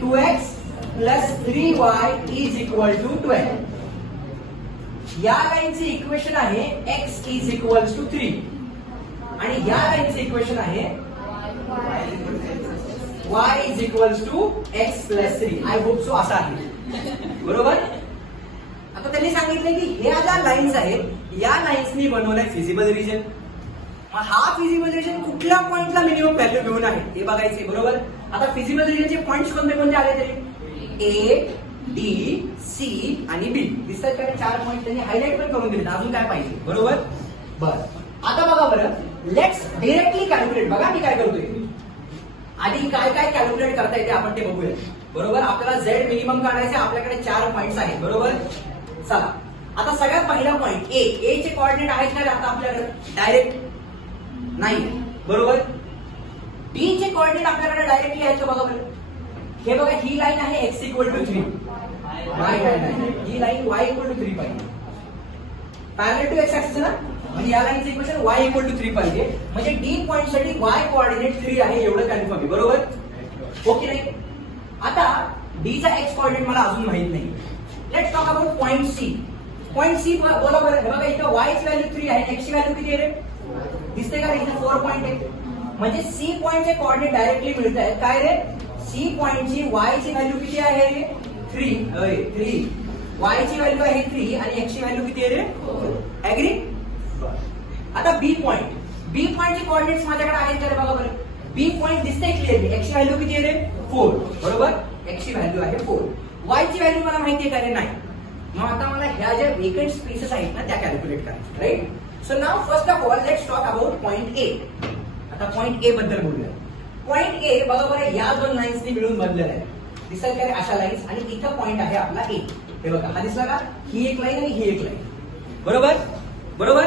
2x plus 3y is equal to 12. या लाईनचे इक्वेशन आहे x इज इक्वल टू 3 आणि या लाईनचे इक्वेशन आहे y is equal to x plus 3. I hope so असं आहे, बरोबर. आता त्यांनी सांगितलं की हे आता लाईन्स आहेत, या लाईन्सनी बनवलाय फिजिबल रिजन. मग हा फिजिबल रिजन कुठल्या पॉइंटला मिनिमम व्हॅल्यू घेऊन आहे हे बघायचे, बरोबर. आता फिजिबल रिजनचे पॉइंट्स कोणते कोणते आले तरी ए, डी, सी आणि बी दिसतात का, 4 पॉईंट त्यांनी हायलाइट पण करून दिले. अजून काय पाहिजे, बरोबर. बर आता बघा बरं, लेट्स डिरेक्टली कॅल्क्युलेट. बघा मी काय करतोय, आधी काय काय कॅल्क्युलेट करता येते आपण ते बघूया, बरोबर. आपल्याला झेड मिनिमम काढायचे, आपल्याकडे 4 पॉइंट्स आहेत, बरोबर. चला आता सगळ्यात पहिला पॉइंट ए चे कोऑर्डिनेट आहेत का आता आपल्याकडे, डायरेक्ट नाही, बरोबर. डी चे कोऑर्डिनेट आपल्याकडे डायरेक्टली आहेत का बघा बरं. हे बघा ही लाईन आहे एक्स इक्वल टू 3, नाही ही लाईन y इक्वल टू 3 पाहिजे, पॅरलल टू एक्स ऍक्सिस ना, म्हणजे या लाईनचं इक्वेशन y इक्वल टू 3 पाहिजे. म्हणजे डी पॉइंट साठी y कोऑर्डिनेट 3 आहे एवढं कन्फर्म आहे, बरोबर. ओके नाही. आता डी चा एक्स कोऑर्डिनेट मला अजून माहित नाही. Let's talk about point C. Point C बोला बरं, हे बघा इथं y ची व्हॅल्यू 3 आहे, x ची व्हॅल्यू किती आहे रे, दिसते का रे, इथं 4 पॉइंट आहे. म्हणजे सी पॉइंटचे कोऑर्डिनेट डायरेक्टली मिळत आहेत. काय रे, सी पॉइंटची y ची व्हॅल्यू किती आहे रे, 3. y ची व्हॅल्यू आहे 3 आणि x ची व्हॅल्यू किती आहे रे, 4. ऍग्री. आता बी पॉइंटचे कोऑर्डिनेट्स माझ्याकडे आहेत का रे बघा बरं. बी पॉइंट दिसते क्लिअरली, x ची व्हॅल्यू किती आहे रे, 4, बरोबर. x ची व्हॅल्यू आहे 4. y ची व्हॅल्यू मला माहिती आहे का रे, नाही. मग आता मला ह्या ज्या वेकेंट स्पेसेस आहेत ना त्या कॅल्क्युलेट करायच्या, right. So now first of all let's talk about point A. आता पॉइंट ए बद्दल बोलूया. पॉइंट ए बघा बरं, या 2 लाईन्सनी मिळून बनलेला आहे, दिसतात का रे अशा लाईन्स. आणि इथं पॉइंट आहे आपला ए, हे बघा हा दिसला का, ही एक लाईन आणि ही एक लाईन, बरोबर.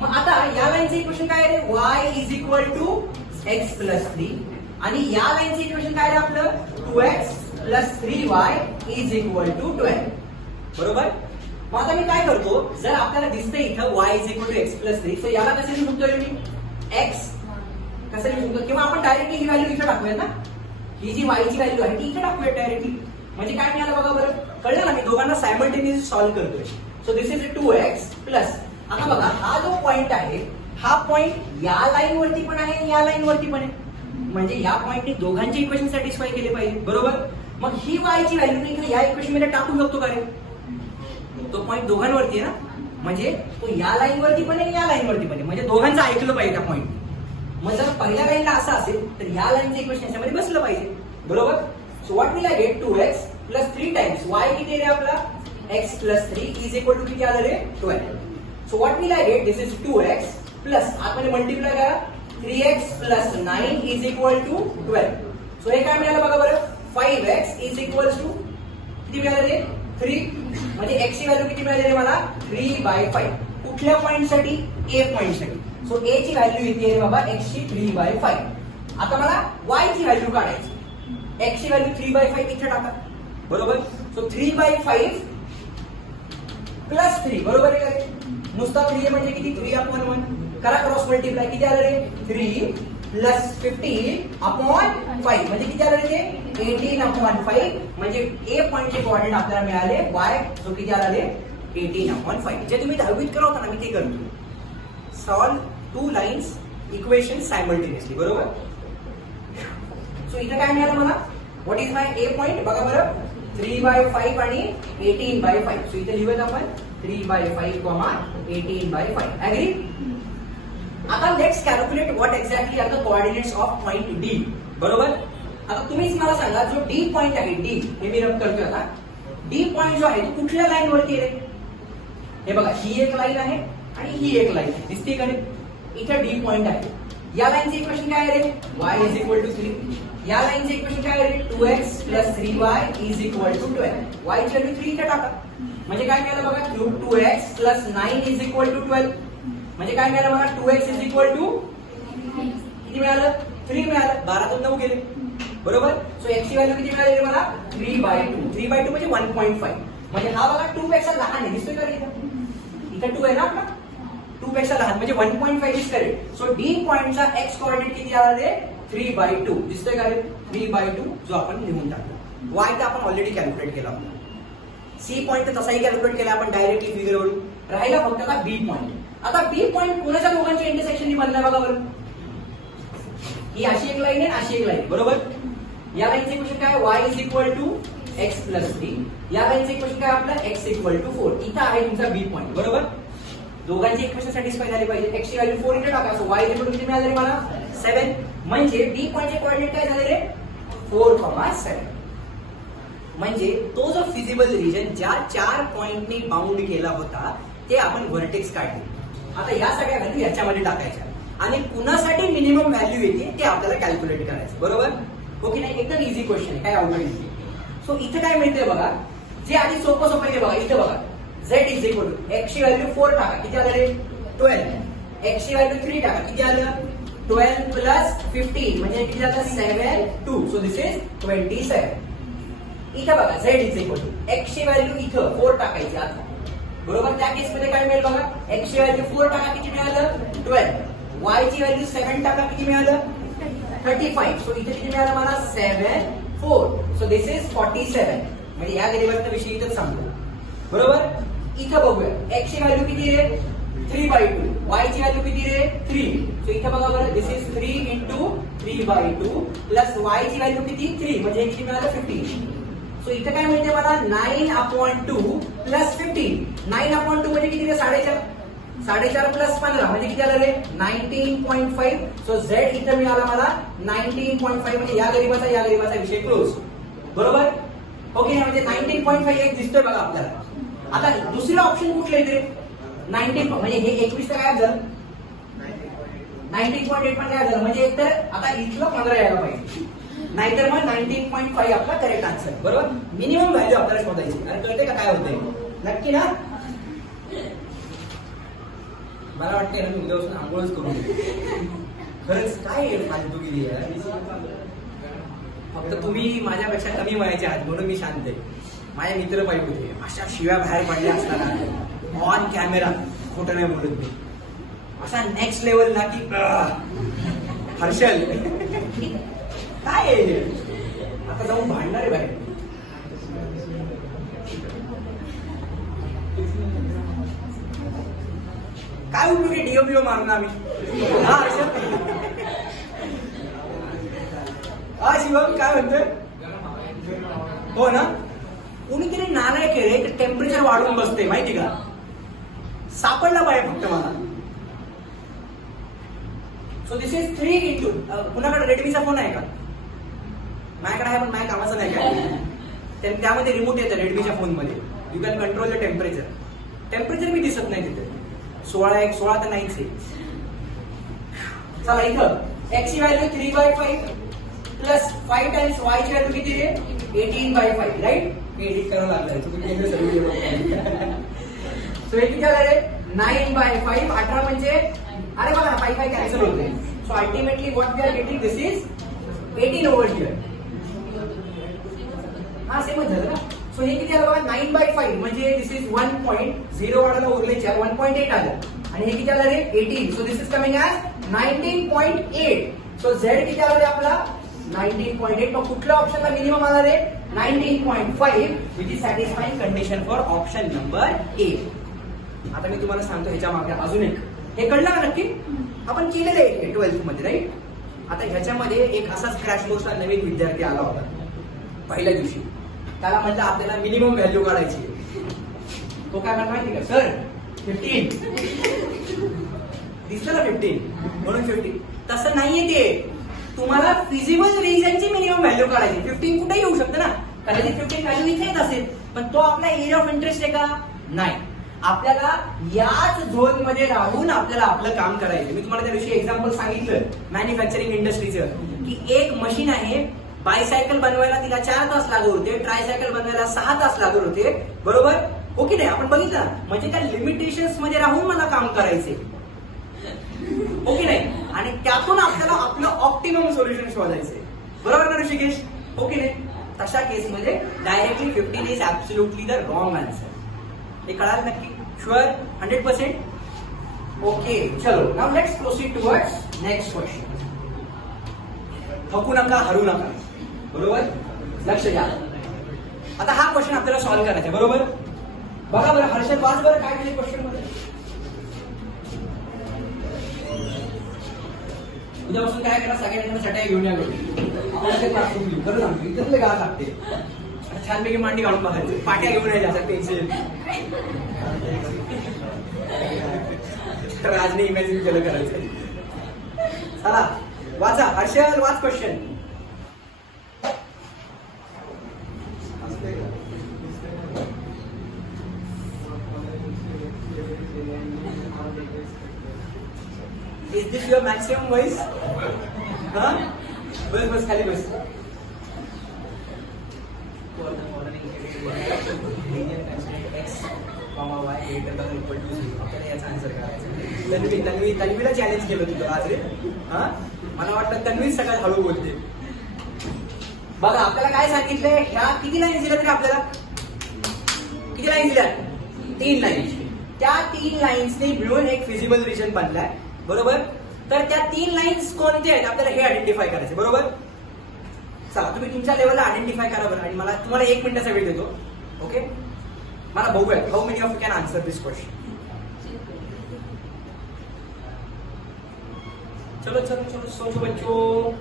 मग आता या लाईनचं इक्वेशन काय रे, y is equal to x plus 3 आणि या लाईनचं इक्वेशन काय रे आपलं, 2x plus 3y is equal to 12, बरोबर. मग आता मी काय करतो, जर आपल्याला दिसतंय इथं y is equal to x plus 3, तर याला कसं लिहू शकतो मी, x कसं लिहू शकतो, किंवा आपण डायरेक्टली ही व्हॅल्यू इथे टाकूयात ना, ही जी y ची व्हॅल्यू आहे ती इथे टाकूयात डायरेक्टली. म्हणजे काय मिळालं बघा बरं, कळलं ना, मी दोघांना सायमल्टेनियसली सॉल्व्ह करतोय. So this is 2x plus आता बघा हा जो पॉइंट आहे हा पॉइंट या लाईन वरती पण आहे आणि या लाईन वरती पण आहे, म्हणजे या पॉइंटने दोघांचे इक्वेशन सॅटिस्फाय केले पाहिजे, बरोबर. मग ही y ची व्हॅल्यू मी या इक्वेशन मध्ये टाकू शकतो का रे? तो पॉइंट दोघांवरती आहे ना, म्हणजे तो या लाईन वरती पण आहे या लाईन वरती पण आहे, म्हणजे दोघांचं ऐकलं पाहिजे त्या पॉइंट. मग जर पहिल्या लाईनला असं असेल तर या लाईनचं इक्वेशन याच्यामध्ये बसलं पाहिजे, बरोबर. So what will I get 2x plus 3 times y किती रे आपला x plus 3 is equal to किती आलं रे 12. So what will I get, this is 2x plus आतमध्ये मल्टिप्लाय करा 3x plus 9 is equal to 12. सो हे काय मिळालं बघा बरं, 5x इज इक्वल टू किती मिळालं रे 3, म्हणजे x ची व्हॅल्यू किती मिळाली रे मला 3/5. कुठल्या पॉइंट साठी? a पॉइंट साठी. सो a ची व्हॅल्यू येते बाबा x ची 3/5. आता मला y ची व्हॅल्यू काढायची, x ची व्हॅल्यू 3/5 इथे टाका, बरोबर. सो 3/5 प्लस 3 बरोबर आहे का? नुसता 3 म्हणजे किती 3/1 करा क्रॉस मल्टिप्लाय, किती आलं रे 3 प्लस 15/5 म्हणजे किती आलं रे ते 18/5. म्हणजे a पॉइंटचे कोऑर्डिनेट आपल्याला मिळाले y, जो किती आला रे 18/5. जे तुम्ही 10वीत केलं होतं ना, मी ते करतो. सॉल्व 2 लाईन्स इक्वेशन सायमल्टेनियसली, बरोबर. सो इथे काय मिळालं मला, what is my a point बघा बरं 3/5 आणि 18/5. सो इथे लिहूयात आपण 3/5, 18/5. ऍग्री. आता let's calculate what exactly are the coordinates of point D, बरोबर. आता तुम्हीच मला सांगा, जो D पॉइंट आहे D, हे मी रब करतोय आता. D पॉइंट जो आहे तो कुठल्या लाईन वरती आहे? हे बघा, ही एक लाईन आहे आणि ही एक लाईन आहे, दिसते का रे? इथे D पॉइंट आहे. या लाईनचे इक्वेशन काय आहे रे y इज इक्वल टू 3. या लाईनचे इक्वेशन काय आहे रे 2x plus 3y is equal to 12. y ची व्हॅल्यू 3 इथे टाका, म्हणजे काय मिळालं बघा 2x plus 9 is equal to 12. म्हणजे काय मिळालं मला 2x इज इक्वल टू किती मिळालं 3 मिळालं, 12 तून 9 गेले, बरोबर. सो x ची व्हॅल्यू किती मिळाली मला 3/2. 3/2 म्हणजे 1.5. म्हणजे हा बघा 2 पेक्षा लहान आहे, दिसतोय का रे? इथं 2 आहे ना आपला, 2 पेक्षा लहान म्हणजे 1.5 is correct. So D पॉइंटचा x coordinate किती आला रे 3/2. दिसतोय का रे 3/2, जो आपण लिहून टाकला. y तर आपण ऑलरेडी कॅल्क्युलेट केला होता. C पॉइंट तर तसाही कॅल्क्युलेट केला आपण डायरेक्टली फिगरवरून. राहिला फक्त आता B पॉइंट. आता B पॉइंट कोणाच्या दोघांच्या इंटरसेक्शननी बनलाय बघा बरं. ही अशी एक लाईन आहे, अशी एक लाईन, बरोबर. या लाईनचे इक्वेशन काय y is equal to x plus 3. या लाईनचे इक्वेशन काय आपलं x इक्वल टू 4. इथं आहे तुमचा B पॉइंट, बरोबर. दोघांची इक्वेशन सॅटिस्फाय झाली पाहिजे. x ची व्हॅल्यू 4 इथे टाका, so y is equal to किती मिळाले रे मला 7. म्हणजे D पॉइंटचे कोऑर्डिनेट काय झाले रे 4,7. म्हणजे तो जो फिजिबल रिजन ज्या 4 पॉइंटनी बाउंड केला होता ते आपण व्हर्टेक्स काढले. आता या सगळ्या व्हॅल्यू याच्यामध्ये टाकायच्या आणि कुणासाठी मिनिमम व्हॅल्यू येते ते आपल्याला कॅल्क्युलेट करायचं, बरोबर. ओके नाही, एकदम इझी क्वेश्चन आहे, काय अवघड इझी. सो इथे काय मिळते बघा, जे आधी सोपं सोपं आहे बघा. इथे बघा z is equal to x ची व्हॅल्यू 4 टाका, किती आलं रे 12. x ची व्हॅल्यू 3 टाका, किती आलं 12 प्लस 15 म्हणजे किती झालं 7 2. So this is 27. इथं बघा z is equal to x ची व्हॅल्यू इथं 4 टाकायची आता, बरोबर. त्या केस मध्ये काय मिळेल बघा, x ची व्हॅल्यू 4 टाका, किती मिळालं 12. y ची व्हॅल्यू 7 टाका, किती मिळालं 35. सो इथे किती मिळालं मला 7 4. So this is 47. म्हणजे या डेरिव्हेटिव्ह विषयी इथं सांगतो, बरोबर. इथं बघूया x ची व्हॅल्यू किती रे 3/2. y ची व्हॅल्यू किती रे 3. सो इथं बघा बरं, this is 3 into 3/2 plus y ची व्हॅल्यू किती 3 म्हणजे किती मिळालं 15. सो इथं काय मिळते मला 9/2 प्लस 15. 9/2 म्हणजे किती रे 4.5. 4.5 प्लस 15 म्हणजे किती आलं रे 19.5. सो z इथं मिळाला मला 19.5. म्हणजे या गरीबाचा विषय क्लोज, बरोबर. ओके, म्हणजे 19.5 एक दिसतोय बघा आपल्याला. आता दुसरं ऑप्शन कुठलं येते 19 म्हणजे हे 21 तर काय झालं 19.8 पण काय झालं. म्हणजे एकतर आता इथलं 15 यायला पाहिजे, नाहीतर मग 19.5 आपला करेक्ट आन्सर, बरोबर. मिनिमम व्हॅल्यू आपल्याला शोधायची. अरे कळते का काय होतंय नक्की ना. मला वाटतंय ना मी उद्यापासून आंघोळच करून खरंच काय फालतूगिरी आहे. फक्त तुम्ही माझ्यापेक्षा कमी वयाचे आहात म्हणून मी शांत आहे. माझे मित्र पाहिजे होते, अशा शिव्या बाहेर पडल्या असताना ऑन कॅमेरा, खोटं नाही बोलत मी, असा नेक्स्ट लेवल ना की हर्षल काय आहे आता जाऊन भांडणार आहे बाहेर. काय उपयोग आहे डीओ मारून आम्ही? हा हा शिवम काय म्हणतोय? हो ना, कोणीतरी नालायक आहे रे, टेम्परेचर वाढवून बसते माहिती का? सापडला पाहिजे फक्त मला. So this is 3 into. कुणाकडे रेडमीचा फोन आहे का? माझ्याकडे आहे पण माझ्या कामाचं नाही काय. त्यामध्ये रिमोट येतं रेडमीच्या फोन मध्ये. You can control the temperature. Temperature मी दिसत नाही तिथे. 16 तर नाहीच आहे. चला इथं x ची व्हॅल्यू 3/5 प्लस 5 टाइम्स y ची व्हॅल्यू किती आहे? 18/5 राईट. मी एडिट करायला लागलाय. सो हे किती आलं रे? 9/5. 18 म्हणजे अरे बघा ना 5 कॅन्सल होते. So ultimately what we are getting this is 18 over here. हा सेमच झालं ना. सो हे किती आलं बघा? 9/5 म्हणजे दिस इज 1.0 वाढलं उरले 1.8 आलं. आणि हे किती आलं रे? 18. So this is coming as 19.8. So Z किती आलं रे आपला? 19.8. मग कुठल्या ऑप्शनला मिनिमम आला रे? 19.5 which is satisfying condition for option number ए. आता मी तुम्हाला सांगतो ह्याच्या मागे अजून एक. हे कळलं का नक्की? आपण केलेलं आहे 12th मध्ये राईट. आता ह्याच्यामध्ये एक असाच क्रॅश कोर्सला नवीन विद्यार्थी आला होता पहिल्या दिवशी. त्याला म्हटलं आपल्याला मिनिमम व्हॅल्यू काढायची. तो काय म्हणतो माहिती का? सर 15 दिसलं ना 15 म्हणून 15. तसं नाहीये ते. तुम्हाला फिजिबल रिजनची मिनिमम व्हॅल्यू काढायची. 15 कुठेही येऊ शकतं ना. कदाचित 15 व्हॅल्यू इथे येत असेल पण तो आपला एरिया ऑफ इंटरेस्ट आहे का? नाही. आपल्याला याच झोन मध्ये राहून आपल्याला आपलं काम करायचं. मी तुम्हाला त्या दिवशी एक्झाम्पल सांगितलं मॅन्युफॅक्चरिंग इंडस्ट्रीचं की एक मशीन आहे. बायसायकल बनवायला तिला 4 तास लागत होते. ट्रायसायकल बनवायला 6 तास लागत होते. बरोबर हो की नाही? आपण बघितलं म्हणजे त्या लिमिटेशन्स मध्ये राहून मला काम करायचे. हो की नाही? आणि त्यातून आपल्याला आपलं ऑप्टिमम सोल्युशन शोधायचे. बरोबर ना ऋषिकेश? हो की नाही? तशा केसमध्ये directly 15 is absolutely the wrong answer. हे कळालं नक्की? शुअर 100%? ओके चलो now let's proceed towards next question. थकू नका, हरू नका. बरोबर लक्ष द्या. आता हा क्वेश्चन आपल्याला सॉल्व्ह करायचा आहे. बरोबर बघा बरं हर्षद वाच बरं काय केले क्वेश्चन मध्ये. उद्यापासून काय करा सगळ्यांना सट्या घेऊन या. आपल्याला ते क्लासरूम घेऊ खरं सांगतो इथले गाव लागते. छानपैकी मांडी काढून बघायची. पाट्या घेऊन यायच्या पेन्सिल. राजने इमॅजिन केलं करायचं. चला वाचा हर्षल वाच question. Is this your maximum voice? हा बस बस खाली बस. आपल्याला याचा आन्सर करायचा. तन्वीला चॅलेंज केलं तुझं आज रे. हा मला वाटतं तन्वीच सगळ्यात हळू बोलते. बघा आपल्याला काय सांगितलंय? ह्या किती लाईन दिल्या तरी आपल्याला किती लाईन दिल्या? 3 लाईन. त्या 3 लाईन्सने मिळून एक फिजिबल रिजन बनलाय. बरोबर. तर त्या 3 लाईन्स कोणत्या आहेत आपल्याला हे आयडेंटिफाय करायचे. बरोबर. चला तुम्ही तुमच्या लेवलला आयडेंटिफाय करा बरं. आणि मला तुम्हाला 1 मिनिटाचा वेळ देतो. ओके मला बघूया how many of you can answer this question. चलो चलो चलो सोचो बच्चों.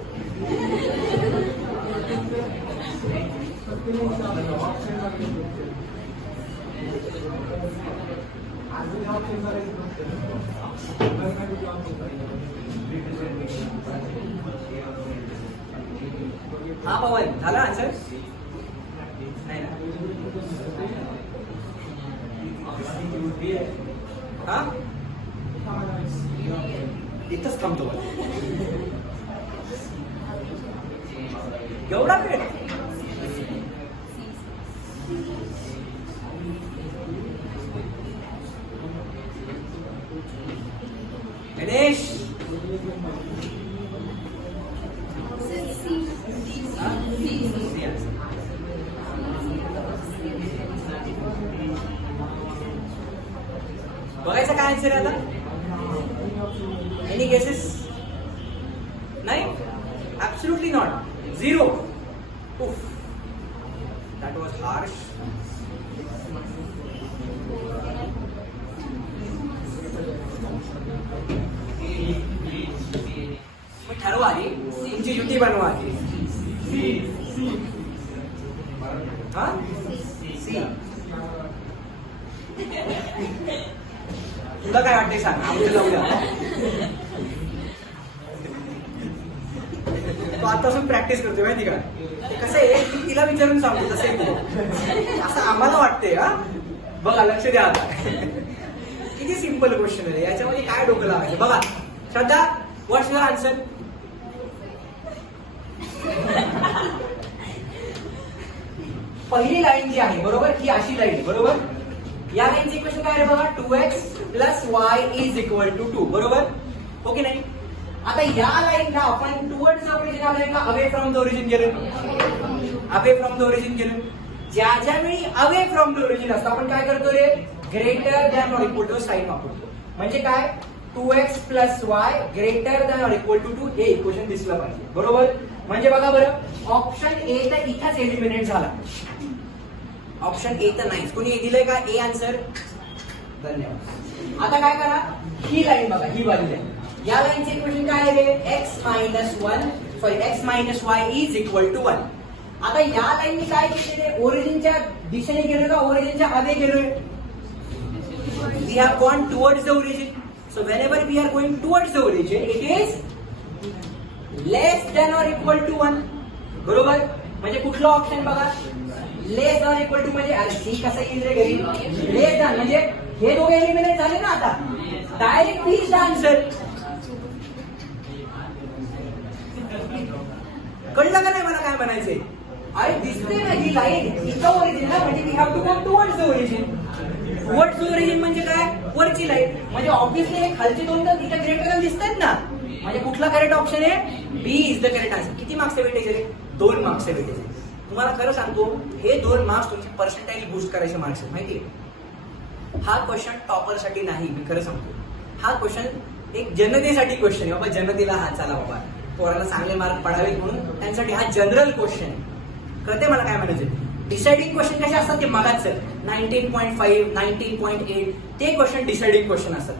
हा पवन झाला आन्सर? नाही ना. हा इथंच थांबतो. एवढा वेळ? गणेश बघायचं काय आन्सर आहे आता? Any guesses? नाही absolutely not. 0. That was harsh. मग ठरवा आधी तुमची युती बनवा आधी. हा सी. तुला काय वाटते सांग, आमचं जाऊया. तो आतापासून प्रॅक्टिस करतोय माहिती का. कसं आहे मी तिला विचारून सांगतो तसं आहे असं आम्हाला वाटतंय. हा बघा लक्ष द्या आता. किती सिंपल क्वेश्चन आहे, याच्यामध्ये काय डोकं लावायचं बघा. श्रद्धा, व्हॉट्स युअर आन्सर? पहिली लाईन जी आहे बरोबर, ही अशी लाईन बरोबर. या लाईनची इक्वेशन काय आहे बघा, 2x + y = 2 बरोबर, ओके नाही. आता या लाईनला आपण टुवर्ड्स द ओरिजिन आलोय का अवे फ्रॉम द ओरिजिन गेलो? अवे फ्रॉम द ओरिजिन गेलो. ज्या ज्यावेळी अवे फ्रॉम द ओरिजिन असतं आपण काय करतो रे, greater than or equal to sign वापरतो. म्हणजे काय, 2x + y greater than or equal to 2 हे इक्वेशन दिसलं पाहिजे बरोबर. म्हणजे बघा बरं, ऑप्शन ए तर इथंच एलिमिनेट झाला. ऑप्शन ए तर नाही. कोणी दिलंय का ए आन्सर? धन्यवाद. आता काय करा, ही लाईन बघा, ही वाली लाईन. या लाईनचे इक्वेशन काय आहे, x - y = 1. आता या लाईनने काय केलेले, ओरिजिनच्या दिशेने गेलोय का ओरिजिनच्या अवे गेलोय? We have gone towards the origin. So whenever we are going towards the origin it is less than or equal to 1 बरोबर. म्हणजे कुठला ऑप्शन बघा, लेस दॅन इक्वल टू. म्हणजे अरे सी कसं येईल रे घरी, लेस दॅन म्हणजे हे दोघे एलिमिनेट झाले ना. आता डायरेक्ट इज द आन्सर. कळलं का नाही मला काय म्हणायचंय? अरे दिसते ना ही लाईन इथं ओरिजिन ना, म्हणजे we have to go towards the origin. Towards the origin म्हणजे काय, वरची लाईन. म्हणजे ऑब्व्हियसली हे खालचे दोन तर इथं ग्रेटर दॅन दिसतात ना. म्हणजे कुठला करेक्ट ऑप्शन आहे, बी इज द करेक्ट आन्सर. किती मार्क्सचे वेटेज आहे? 2 मार्क्सचे वेटेज आहे. तुम्हाला खरं सांगतो, हे 2 मार्क्स तुमची पर्सेंटाइल बूस्ट करायचे मार्क्स आहेत माहितीये. हा क्वेश्चन टॉपर साठी नाही, मी खरं सांगतो. हा क्वेश्चन एक जनतेसाठी क्वेश्चन आहे बाबा. जनतेला हा चला बाबा पोराला चांगले मार्क पडावेत म्हणून त्यांसाठी हा जनरल क्वेश्चन आहे. कळते मला काय म्हणायचं. डिसाइडिंग क्वेश्चन कसे असतात ते मागाच 19.5 19.8 ते क्वेश्चन डिसाइडिंग क्वेश्चन असतात,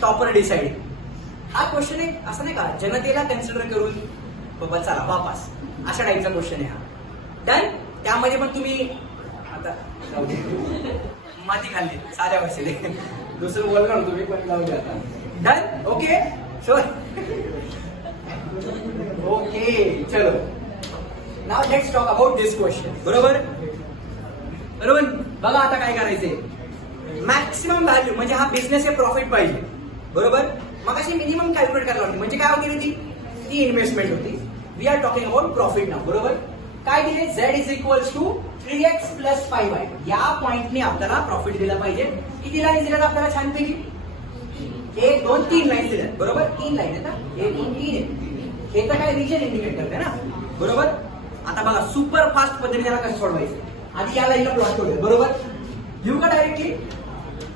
टॉपर डिसाइडिंग. हा क्वेश्चन आहे असं नाही का जनतेला कन्सिडर करून बाबा चला वापस अशा टाईपचा क्वेश्चन आहे हा. डन. त्यामध्ये पण तुम्ही आता माती खाल्ली साध्या वर्षाने, दुसरं बोलणार तुम्ही पण जाऊ द्या आता. डन, ओके शुअर, ओके चलो. Now let's talk about this question बरोबर. बरोबर बघा आता काय करायचंय, मॅक्सिमम व्हॅल्यू म्हणजे हा बिझनेस हे प्रॉफिट पाहिजे बरोबर. मग अशी मिनिमम कॅल्क्युलेट करायला होती. म्हणजे काय होती ती इन्व्हेस्टमेंट होती. We are talking about profit now बरोबर. काय दिले, z = 3x + 5y. या पॉइंटने आपल्याला प्रॉफिट दिला पाहिजे. किती लाईन दिल्यात आपल्याला छानपैकी, 1 2 3 लाईन दिल्यात बरोबर. 3 लाईन आहेत ना, 1 2 3. हे तर काय रिजन इंडिकेट करते ना बरोबर. आता बघा सुपर फास्ट पद्धतीने याला कसं सोडवायचं. आधी या लाईनला प्लॉट करूया बरोबर. लिहू का डायरेक्टली,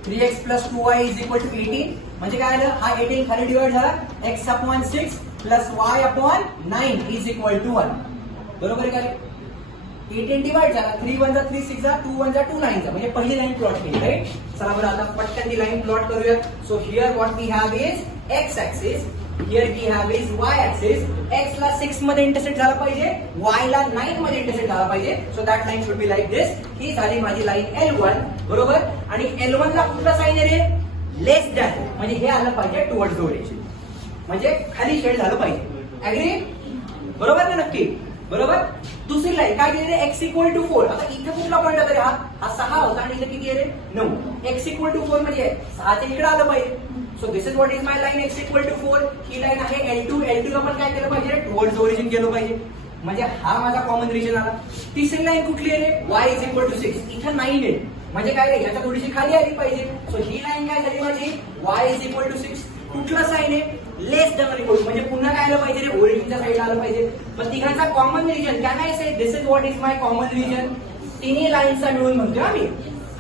3x + 2y = 18. म्हणजे काय आलं, हा 18 खाली डिवाइड झाला, x/6 + y/9 = 1 बरोबर आहे का. 18 डिवाइड झाला, 3 1 3 6 2 1 2 9 म्हणजे पहिली लाईन प्लॉट केली राईट. चला बरं आता पटकन ती लाईन प्लॉट करूयात. So here what we have is x axis, here we have is y axis. x ला 6 मध्ये इंटरसेक्ट झाला पाहिजे, y ला 9 मध्ये इंटरसेक्ट झाला पाहिजे. So that line should be like this. ही झाली माझी लाईन L1 बरोबर. आणि L1 ला कुठला साईन आहे रे, लेस दॅन. म्हणजे हे आलं पाहिजे टुवर्ड्स द ओरिजिन, म्हणजे खाली शेड झालं पाहिजे. ऍग्री बरोबर ना, नक्की बरोबर. दुसरी लाईन काय दिली रे, x = 4. आता इथे कुठला पॉईंट होता रे, हा 6 होता आणि इथे किती आहे रे, 9. x = 4 म्हणजे 6च्या इकडे आलं पाहिजे. So this is what is my line, x = 4. He line आहे L2. L2 ला पण काय केलं पाहिजे, टुवर्ड्स ओरिजिन गेलो पाहिजे. म्हणजे हा माझा कॉमन रिजन आला. तिसरी लाईन कुठली आहे रे, y = 6. इथं 9 आहे म्हणजे काय रे, याच्या थोडीशी खाली आली पाहिजे. सो ही लाईन काय झाली माझी, y = 6. कुठला साईन आहे, लेस दॅन ऑर इक्वल. म्हणजे पुन्हा काय आलं पाहिजे रे, ओरिजिनच्या साईडला आलं पाहिजे. मग तिघांचा common region can I say this is what is my common region. तिन्ही लाईनचा मिळून म्हणतोय आम्ही,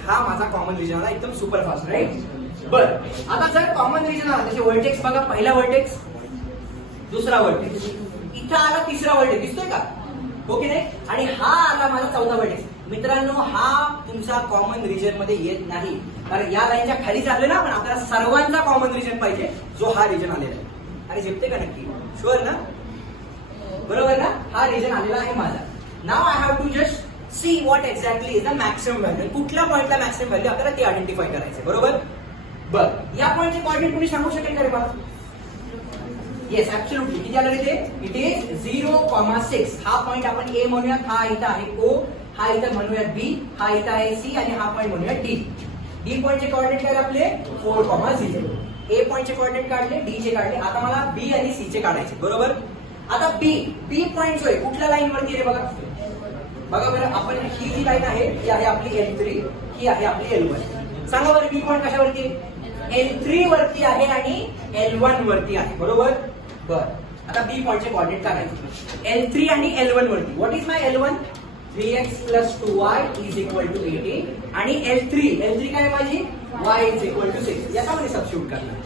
हा माझा कॉमन रिजन आला एकदम सुपर फास्ट राईट. बर आता जर कॉमन रिजन आला त्याचे वर्टेक्स बघा, पहिला वर्टेक्स, दुसरा वर्टेक्स, इथं आला तिसरा वर्टेक्स दिसतोय का, ओके नाही. आणि हा आला माझा चौथा वर्टेक्स. मित्रांनो हा तुमचा कॉमन रिजन मध्ये येत नाही, कारण या लाईनच्या खाली चालले ना, पण आपल्याला सर्वांचा कॉमन रिजन पाहिजे जो हा रिजन आलेला आहे. अरे झेपते का नक्की? शुअर ना? बरोबर ना? हा रिजन आलेला आहे माझा. Now I have to just see what exactly is the maximum value. कुठल्या पॉइंटला मॅक्सिमम व्हॅल्यू आपल्याला ते आयडेंटिफाय करायचे. बरोबर? बर, या पॉइंटचे कोऑर्डिनेट तुम्ही सांगू शकेल का रे बा? Yes, absolutely. किती आलं रे? It is 0,6. हा पॉइंट आपण ए म्हणूयात, हा इथं आहे ओ, हा इथं म्हणूयात बी, हा इथं आहे सी आणि हा पॉइंट म्हणूयात डी. डी पॉइंटचे कोऑर्डिनेट काय आपले 4,0. ए पॉइंटचे कोऑर्डिनेट काढले, डी चे काढले. आता मला बी आणि सी चे काढायचे. बरोबर? आता बी पॉइंट जो आहे कुठल्या लाईन वरती आहे बघा. बघा बरं, आपण ही जी लाईन आहे ही आहे आपली L3, ही आहे आपली L1. सांगा बरं बी पॉइंट कशावरती आहे? L3 वरती आहे आणि L1 वरती आहे. बरोबर? बर, आता बी पॉइंटचे कोऑर्डिनेट काढायचे. L3 आणि L1 वरती. What is my L1? 3x plus 2y is equal to 18 आणि L3 काय माझी? y is equal to 6. याच्यामध्ये सबस्टिट्यूट करणार.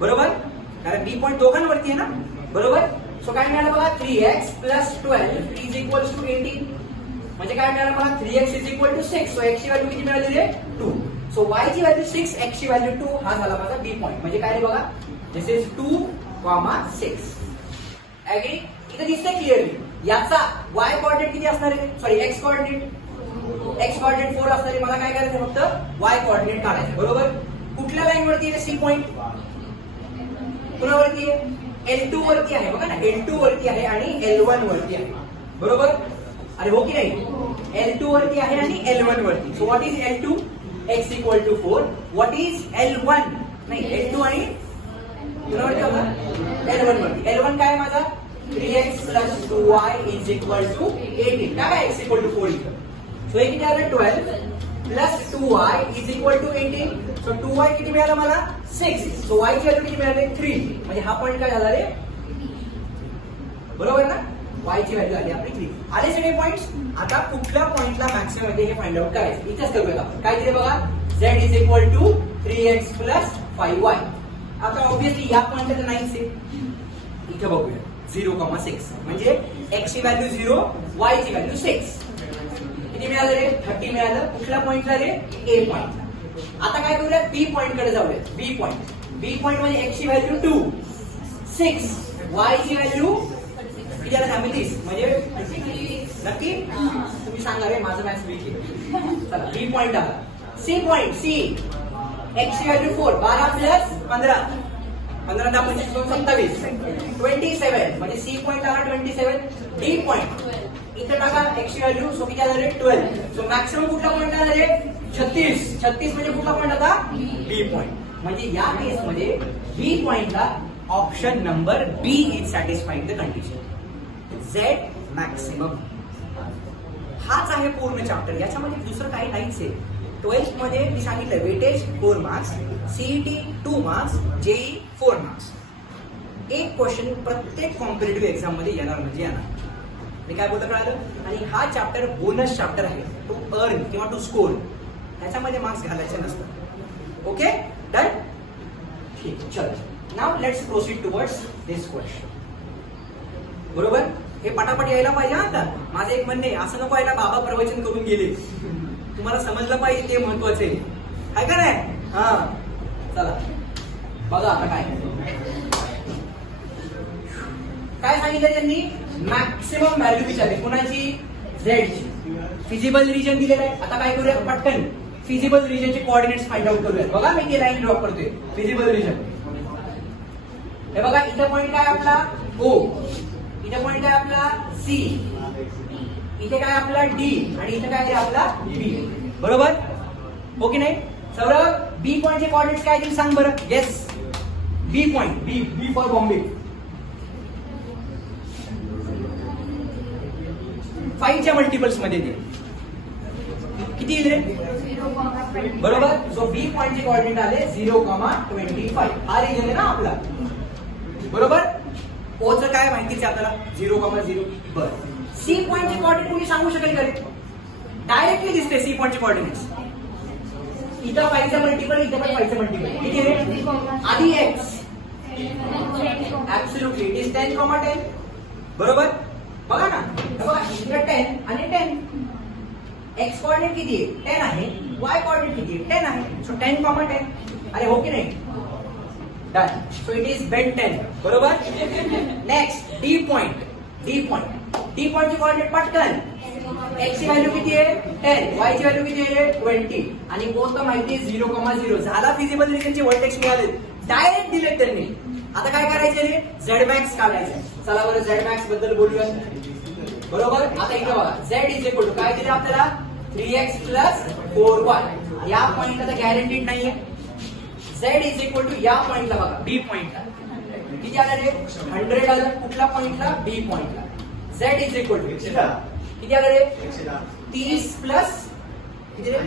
बरोबर? कारण बी पॉइंट दोघांवरती आहे ना. बरोबर? सो काय मिळालं बघा? 3x plus 12 is equal to 18. म्हणजे काय मिळालं मला? 3x is equal to 6. So x ची व्हॅल्यू किती मिळाली रे? 2. सो y ची व्हॅल्यू 6, x ची व्हॅल्यू 2. हा झाला माझा बी पॉइंट. म्हणजे काय रे बघा? दिस इज 2,6. अगेन इथे दिसतंय क्लिअरली. याचा y कोऑर्डिनेट किती असणार आहे? सॉरी, x कोऑर्डिनेट 4 असणार आहे. मला काय करायचं? फक्त y कोऑर्डिनेट काढायचं. बरोबर? कुठल्या लाईन वरती आहे सी पॉइंट? कुणावरती आहे? L2 वरती आहे. बघा ना, L2 वरती आहे आणि L1 वरती आहे. बरोबर? अरे हो की नाही? L2 वरती आहे आणि L1 वरती. So what is L2? x equal to 4. What is L1? नाही, L2 आणि कुणावरती होता? L1 वरती. L1 काय माझा? 3x plus 2y is equal to 18. काय x equal to 4 इथं. सो हे किती आलं? 12 plus 2y is equal to 18. So 2y किती मिळालं मला? 6. सो y ची व्हॅल्यू किती मिळाली? 3. म्हणजे हा पॉइंट काय झाला रे? बरोबर ना? y ची व्हॅल्यू आली आपली 3. आले सगळे पॉइंट्स. आता कुठल्या पॉइंटला मॅक्सिमम येते हे फाइंड आउट करायचं. इथेच करूया आपण. काय दिले बघा? z is equal to 3x plus 5y. आता ऑब्विसली या पॉइंटला नाहीच आहे. इथे बघूया 0,6 म्हणजे x ची व्हॅल्यू 0, y ची व्हॅल्यू 6. किती मिळालं रे? 30 मिळालं. कुठल्या पॉइंटला रे? ए पॉइंटला. आता काय करूया? बी पॉइंट कडे जाऊया. बी पॉइंट म्हणजे x ची व्हॅल्यू 2, 6, y ची व्हॅल्यू किती आलं? 30. म्हणजे नक्की तुम्ही सांगा रे, माझं मॅथ्स वीक आहे. चला, बी पॉइंट आला. सी पॉइंट, x ची व्हॅल्यू 4, 12 प्लस 15, 15 10 25 27, 27 म्हणजे सी पॉइंट आला 27. डी पॉइंट इथे टाका x ची व्हॅल्यू. सो किती आलं रे? 12. सो मॅक्सिमम कुठला पॉइंट आला रे? 36 म्हणजे कुठला पॉइंट आता? B point. म्हणजे या केस मध्ये बी पॉइंटला option number B is satisfying the condition. Z maximum. हाच आहे पूर्ण चॅप्टर. याच्यामध्ये दुसरं काही नाहीच आहे. 12th मध्ये मी सांगितलं weightage 4 marks, CET 2 marks, JEE 4 marks. एक क्वेश्चन प्रत्येक कॉम्पिटेटिव्ह एक्झाम मध्ये येणार म्हणजे येणार. मी काय बोलतो कळालं? आणि हा चॅप्टर बोनस चॅप्टर आहे. टू अर्न किंवा टू स्कोर, त्याच्यामध्ये मार्क्स घालायचे नसतात. Okay, done? ठीक. चल, now let's proceed towards this question. बरोबर? हे पटापट यायला पाहिजे. आता माझं एक म्हणणे, असं नको यायला बाबा प्रवचन करून गेले. तुम्हाला समजलं पाहिजे, ते महत्वाचे आहे का नाही? हा, चला बघा आता काय सांगितलं त्यांनी? मॅक्सिमम व्हॅल्यू विचारली. कोणाची? झेडची. फिजिबल रिजन दिलेला आहे. आता काय करूया पटकन? फिजिबल रिजनचे कोऑर्डिनेट्स फाइंड आउट करूया. बघा मी ती लाईन ड्रॉ करतोय. फिजिबल रिजन हे बघा. इथं पॉइंट काय आपला? ओ. इथे पॉइंट काय आपला? सी. इथे काय आपला? डी. आणि इथे काय आहे आपला? बी. बरोबर? हो की नाही? सौरभ, बी पॉइंटचे कोऑर्डिनेट्स काय येतील सांग बरं. Yes, B point. B for Bombay. 5 च्या मल्टिपल्स मध्ये येते. किती येईल रे? बरोबर. सो बी पॉइंटचे कोऑर्डिनेट आले 0,25. हा रिजन आहे ना आपला. बरोबर. ओचं काय माहितीच आहे आपल्याला? 0,0. बरं. सी पॉइंटचे कोऑर्डिनेट तुम्ही सांगू शकेल का रे? डायरेक्टली दिसते सी पॉइंटचे कोऑर्डिनेट्स. इथं 5 चा मल्टिपल, इथं पण 5 चा मल्टिपल. किती आहे? आधी x. Absolutely it is 10,10. बरोबर. बघा ना, बघा इकडे 10 आणि 10. एक्स कॉर्डिनेट किती आहे 10 आहे, वाय कॉर्डिनेट किती आहे 10 आहे. सो 10, 10. अरे हो की नाही? Done. So it is bend 10. बरोबर. Next D point. डी पॉइंटची कॉर्डिनेट पटकन. एक्स ची व्हॅल्यू किती आहे 10, वाय ची व्हॅल्यू किती आहे 20 आणि कोणतं माहिती आहे 0,0. झाला फिजिबल रिजनचे व्हर्टेक्स मिळाले, डायरेक्ट दिले त्यांनी. आता काय करायचं रे? झेड मॅक्स काढायचं. चला बरं झेड मॅक्स बद्दल बोलूया. बरोबर. आता इथे बघा झेड इज इक्वल टू काय दिलं आपल्याला 3x प्लस 4y. या पॉइंटला तर गॅरंटीड नाहीये. झेड इज इक्वल टू या पॉइंटला बघा बी पॉइंटला किती आलं रे 100 आलं. कुठल्या पॉइंटला? बी पॉइंटला. झेड इज इक्वल टू किती आलं रे 30 प्लस किती रे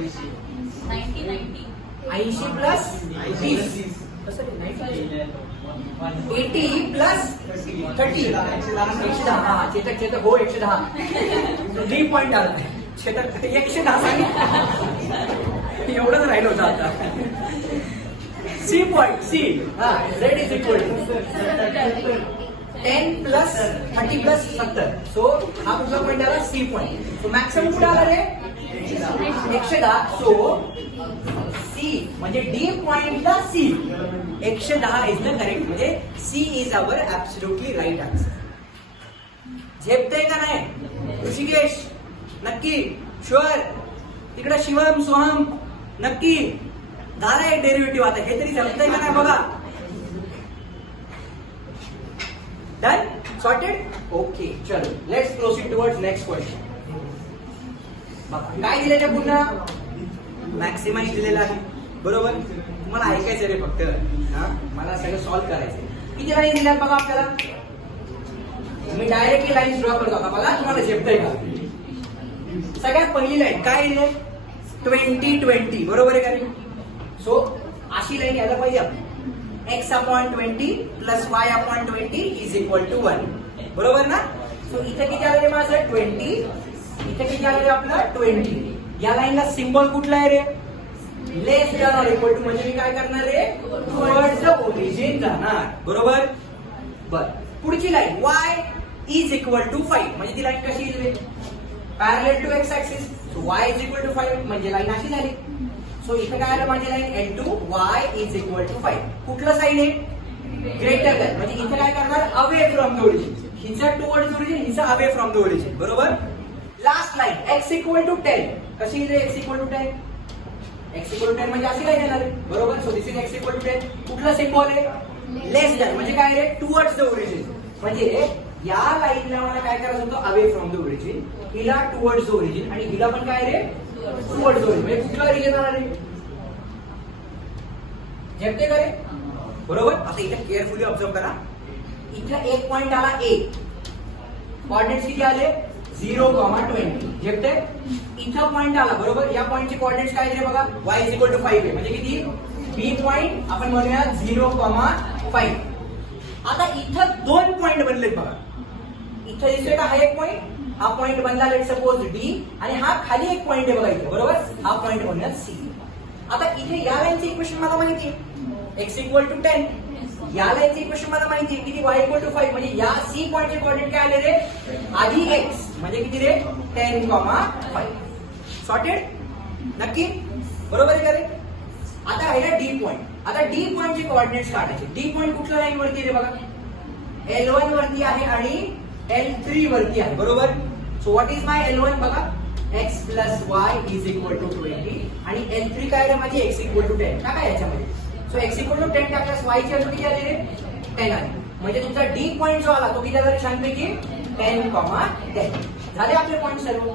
80 प्लस 30 80 प्लस 30 110. हा चेतक हो 110 डी पॉइंट आला. चेतक 110 सांगितलं एवढंच राहिलं होतं आता. C point C. हा Z is equal to 10 plus 30 plus 70. So हा कुठला पॉइंट आला सी पॉइंट. सो मॅक्सिमम कुठे आला रे 110. सो सी म्हणजे डी पॉइंटला सी 110 इज द करेक्ट. म्हणजे C is our absolutely right answer. झेपतंय का नाही ऋषिकेश? नक्की शुअर. तिकडे शिवम सोहम नक्की झालाय डेरिव्हेटिव्ह. आता हे तरी जमतंय का नाही बघा. Done sorted. ओके चलो let's proceed towards next question. काय दिलेलं आहे पुन्हा? मॅक्सिमाइज दिलेला आहे. बरोबर. तुम्हाला ऐकायचं रे फक्त. हा मला सगळं सॉल्व्ह करायचं. किती लाईन दिल्यात बघा आपल्याला. मी डायरेक्टली लाईन ड्रॉ करतो का बघा तुम्हाला झेपतंय का. सगळ्यात पहिली लाईन काय दिली 20-20. बरोबर आहे का नाही? सो अशी लाईन यायला पाहिजे आपण. x/20 plus y/20 is equal to 1. बरोबर ना? सो इथे किती आलं रे माझं 20. इथे किती आलं रे आपलं 20. या लाईनला सिम्बॉल कुठला आहे रे लेस दॅन ऑर इक्वल टू. म्हणजे मी काय करणार रे टुवर्ड्स द ओरिजिन जाणार. बरोबर. बर पुढची line y is equal to 5. म्हणजे ती लाईन कशी येईल रे parallel to x axis. So y is equal to 5 म्हणजे लाईन अशी झाली. सो इथे काय आलं माझी line L2 y is equal to 5. कुठलं साईन आहे ग्रेटर दॅन. म्हणजे इथे काय करणार अवे फ्रॉम द ओरिजिन. हिचं टुवर्ड्स ओरिजिन हिचं अवे फ्रॉम द ओरिजिन. बरोबर. Last line x equal to 10. कशी येईल x equal to 10? x equal to 10 म्हणजे अशी लाईन येणार आहे. बरोबर. So this is x equal to 10. कुठला सिम्बॉल आहे लेस दॅन. म्हणजे काय रे टुवर्ड्स द ओरिजिन. म्हणजे या लाईनला मला काय करायचं होतं अवे फ्रॉम द ओरिजिन, हिला टुवर्ड्स द ओरिजिन आणि हिला पण काय रे टुवर्ड्स द ओरिजिन. म्हणजे कुठला रिजन आला रे झेपते का रे. बरोबर. आता इथे केअरफुली ऑब्झर्व करा. इथला एक पॉइंट आला ए. कॉर्डिनेट्स किती आले 0,20. झेपते. इथं पॉइंट आला. बरोबर. या पॉइंटचे कॉर्डिनेट्स काय दिले बघा y इज इक्वल टू 5 आहे. म्हणजे किती बी पॉइंट आपण म्हणूया 0,5. आता इथं दोन पॉइंट बनलेत बघा. इथं दिसतोय का हा एक पॉइंट. हा पॉइंट बनला लेट सपोज डी आणि हा खाली एक पॉइंट आहे बघा इथे. बरोबर. हा पॉइंट म्हणूया सी. आता इथे या लाईनचे इक्वेशन मला माहिती आहे x इक्वल टू 10. या लाईनचे इक्वेशन मला माहिती आहे किती y इक्वल टू 5. म्हणजे या सी पॉइंटचे कोऑर्डिनेट काय आले रे आधी x म्हणजे किती रे 10,5. सॉर्टेड. नक्की बरोबर आहे का रे. आता आहे ना डी पॉइंट. आता डी पॉइंटचे कोऑर्डिनेट्स काढायचे. डी पॉइंट कुठल्या लाईन वरती रे बघा L1 वरती आहे आणि L3 वरती आहे. बरोबर. So what is my L1 बघा x plus y is equal to 20 आणि L3 काय रे माझी x इक्वल टू 10 टाका याच्यामध्ये. सो x इक्वल टू 10 टाकल्यास y ची व्हॅल्यू किती आली रे 10 आली. म्हणजे तुमचा डी पॉइंट जो आला तो किती आला छानपैकी 10,10. झाले आपले पॉइंट सर्व.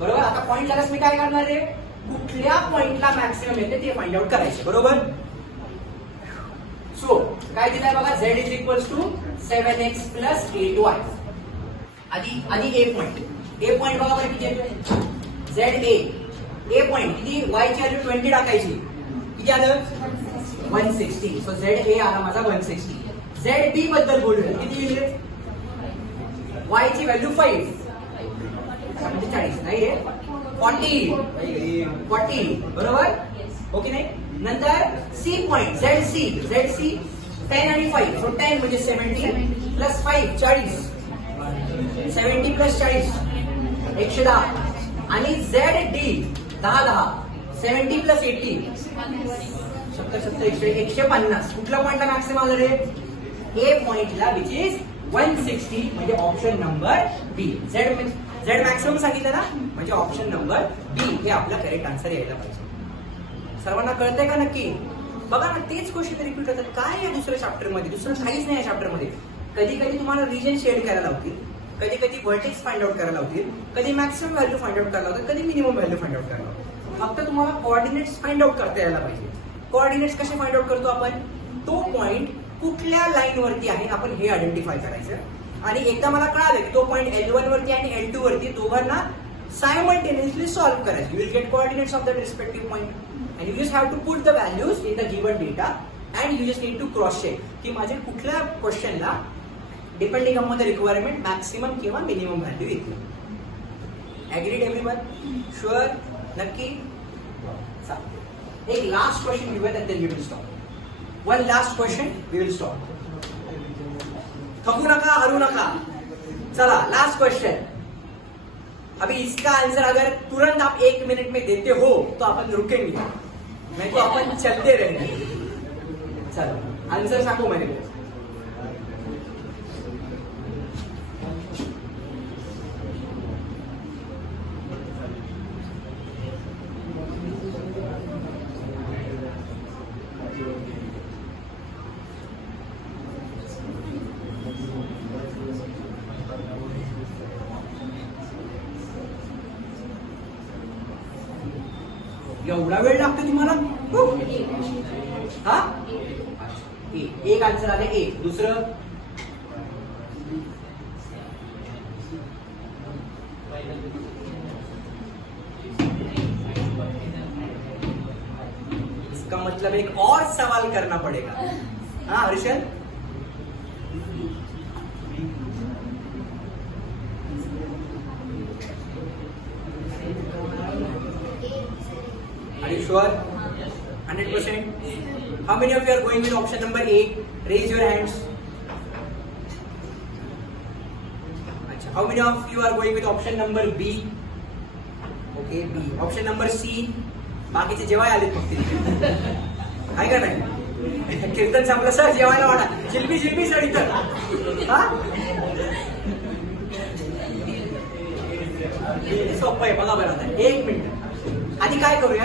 बरोबर. आता पॉइंट झाल्यास मी काय करणार रे कुठल्या पॉइंटला मॅक्सिमम येते ते फाइंड आउट करायचे. बरोबर. सो काय दिलाय बघा z is equal to 7x plus 8y. आधी ए पॉइंट. ए पॉइंट बघा बरं किती येतोय झेड ए पॉइंट किती y ची व्हॅल्यू 20 टाकायची. किती आलं 160. सो झेड ए आला माझा 160. झेड बी बद्दल बोलूया किती येईल y ची व्हॅल्यू 5 म्हणजे 40 नाही रे 40. बरोबर. ओके नाही. नंतर सी पॉइंट झेड सी 10 आणि 5. सो 10 म्हणजे 70 प्लस 5 40. 70 प्लस 40 110. आणि झेड डी 10 70 प्लस 80 70 150 कुठल्या पॉइंटला मॅक्सिमम आलं रे? ए पॉइंटला विच इज 160 म्हणजे ऑप्शन नंबर बी. झेड मॅक्सिमम सांगितलं ना म्हणजे ऑप्शन नंबर बी हे आपला करेक्ट आन्सर यायला पाहिजे. सर्वांना कळतंय का नक्की? बघा ना तेच गोष्टी रिपीट होतात. काय आहे दुसऱ्या चॅप्टर मध्ये? दुसरं काहीच नाही या चॅप्टर मध्ये. कधी कधी तुम्हाला रिजन शेड करायला लावतील, कधी कधी व्हर्टेक्स फाइंड आउट करायला लावतील, कधी मॅक्सिमम व्हॅल्यू फाइंड आउट करायला लावतील, कधी मिनिमम व्हॅल्यू फाइंड आउट करायला लावतील. फक्त तुम्हाला कोऑर्डिनेट्स फाइंड आउट करता यायला पाहिजे. कोऑर्डिनेट्स कसे फाइंड आउट करतो आपण? तो पॉइंट कुठल्या लाईन वरती आहे आपण हे आयडेंटिफाय करायचं. आणि एकदा मला कळालं की तो पॉइंट L1 वरती आणि L2 वरती दोघांना सायमल्टेनियसली सॉल्व्ह करायचं. You will get coordinates of the respective point and you just have to put the values in the given data and you just need to cross check की माझे कुठल्या क्वेश्चनला depending on the requirement maximum किंवा minimum value येते. Agreed everyone? Sure? नक्की? एक last question घेऊया and then we will stop. One last question we will stop. थकू नका, हरू नका. चला लास्ट क्वेश्चन. अभी इसका आंसर अगर तुरंत आप 1 मिनट में देते हो तो अपन रुकेंगे, नहीं तो अपन चलते रहेंगे. चलो आंसर सांगू मैंने. एवढा वेळ लागतो तुम्हाला? हा एक आन्सर आले. एक दुसरं इसका मतलब एक और सवाल करना पड़ेगा. हाँ Harshal? Are you sure? 100%? How many of you are going with option number A? Raise your hands. How many of you are going with option number B? Okay, B. Option number C. बाकीचे जेवाय आले फक्त. आहे का नाही? कीर्तन संपलं sir जेवायला वाटा. जिलबी जिलबी सर इथं. हा सोपं आहे बघा बरं. आता 1 मिनिट आधी काय करूया?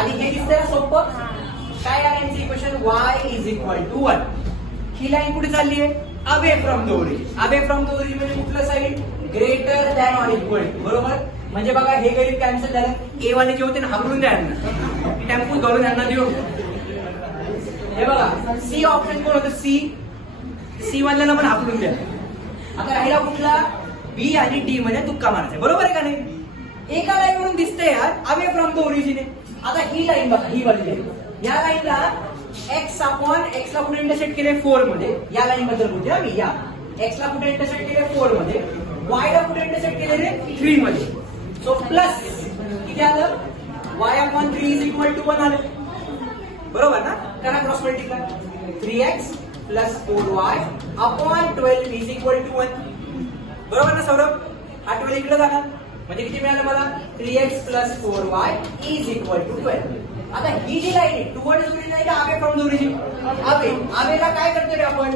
आधी हे दिसतंय सोपं. काय लाईनचं equation? y is equal to 1. ही लाईन कुठे चालली आहे? Away from the origin. Away from the origin म्हणजे कुठलं side? Greater than or equal. बरोबर? म्हणजे बघा हे गरीब कॅन्सल झालं. ए वाले जे होते ना हाबरून द्या यांना, टेम्पो घालून यांना देऊ. हे बघा सी ऑप्शन कोण होतं? सी वाल्याला पण हाबरून द्या. आता राहिला कुठला? बी आणि डी मध्ये तुक्का मारायचा. बरोबर आहे का नाही? एका लाईन वरून दिसतंय यार अवे फ्रॉम द ओरिजिन आहे. आता ही लाईन बघा, ही वाली लाईन. या लाईनला एक्स अपॉन एक्स ला कुठे इंटरसेक्ट केले? 4 मध्ये. या लाईन बद्दल बोलतोय आम्ही. या एक्स ला कुठे इंटरसेक्ट केले? 4 मध्ये. वाय ला कुठे इंटरसेक्ट केले रे? 3 मध्ये. सो प्लस किती आलं? y upon 3 is equal to 1 आलं. बरोबर ना? करा cross multiply. 3x plus 4y upon 12 is equal to 1. बरोबर ना सौरभ? हा 12 इकडे जाणार म्हणजे किती मिळालं मला? 3x plus 4y is equal to 12. आता ही जी लाईन आहे टुवर्ड्स ओरिजिन आहे का away from the origin? Away. अवेला काय करतोय आपण?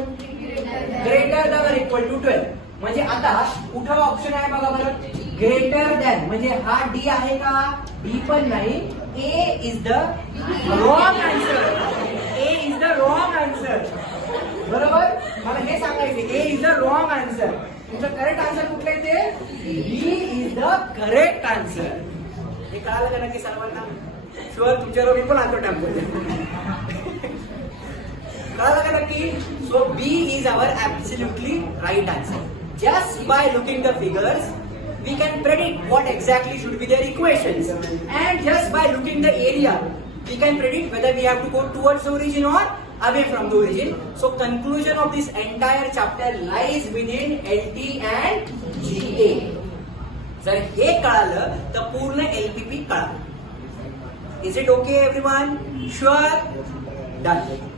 Greater than or equal to 12. म्हणजे आता कुठला ऑप्शन आहे बघा बरं? Greater than. म्हणजे हा डी आहे का? डी पण नाही. A is the wrong answer. A is the wrong answer. बरोबर? मला हे सांगायचं A is the wrong answer. तुमचं करेक्ट आन्सर कुठलं येते? B is the correct answer. हे कळालं का नक्की सर्वांना? शुअर? तुमच्यावर मी पण आणतो टेम्पो. कळालं का नक्की? So B is our absolutely right answer. Just by looking the figures, we can predict what exactly should be their equations. And just by looking the area, we can predict whether we have to go towards the origin or away from the origin. So conclusion of this entire chapter lies within LT and GA. जर हे कळालं तर पूर्ण LPP कळालं. Is it okay everyone? Sure? Done.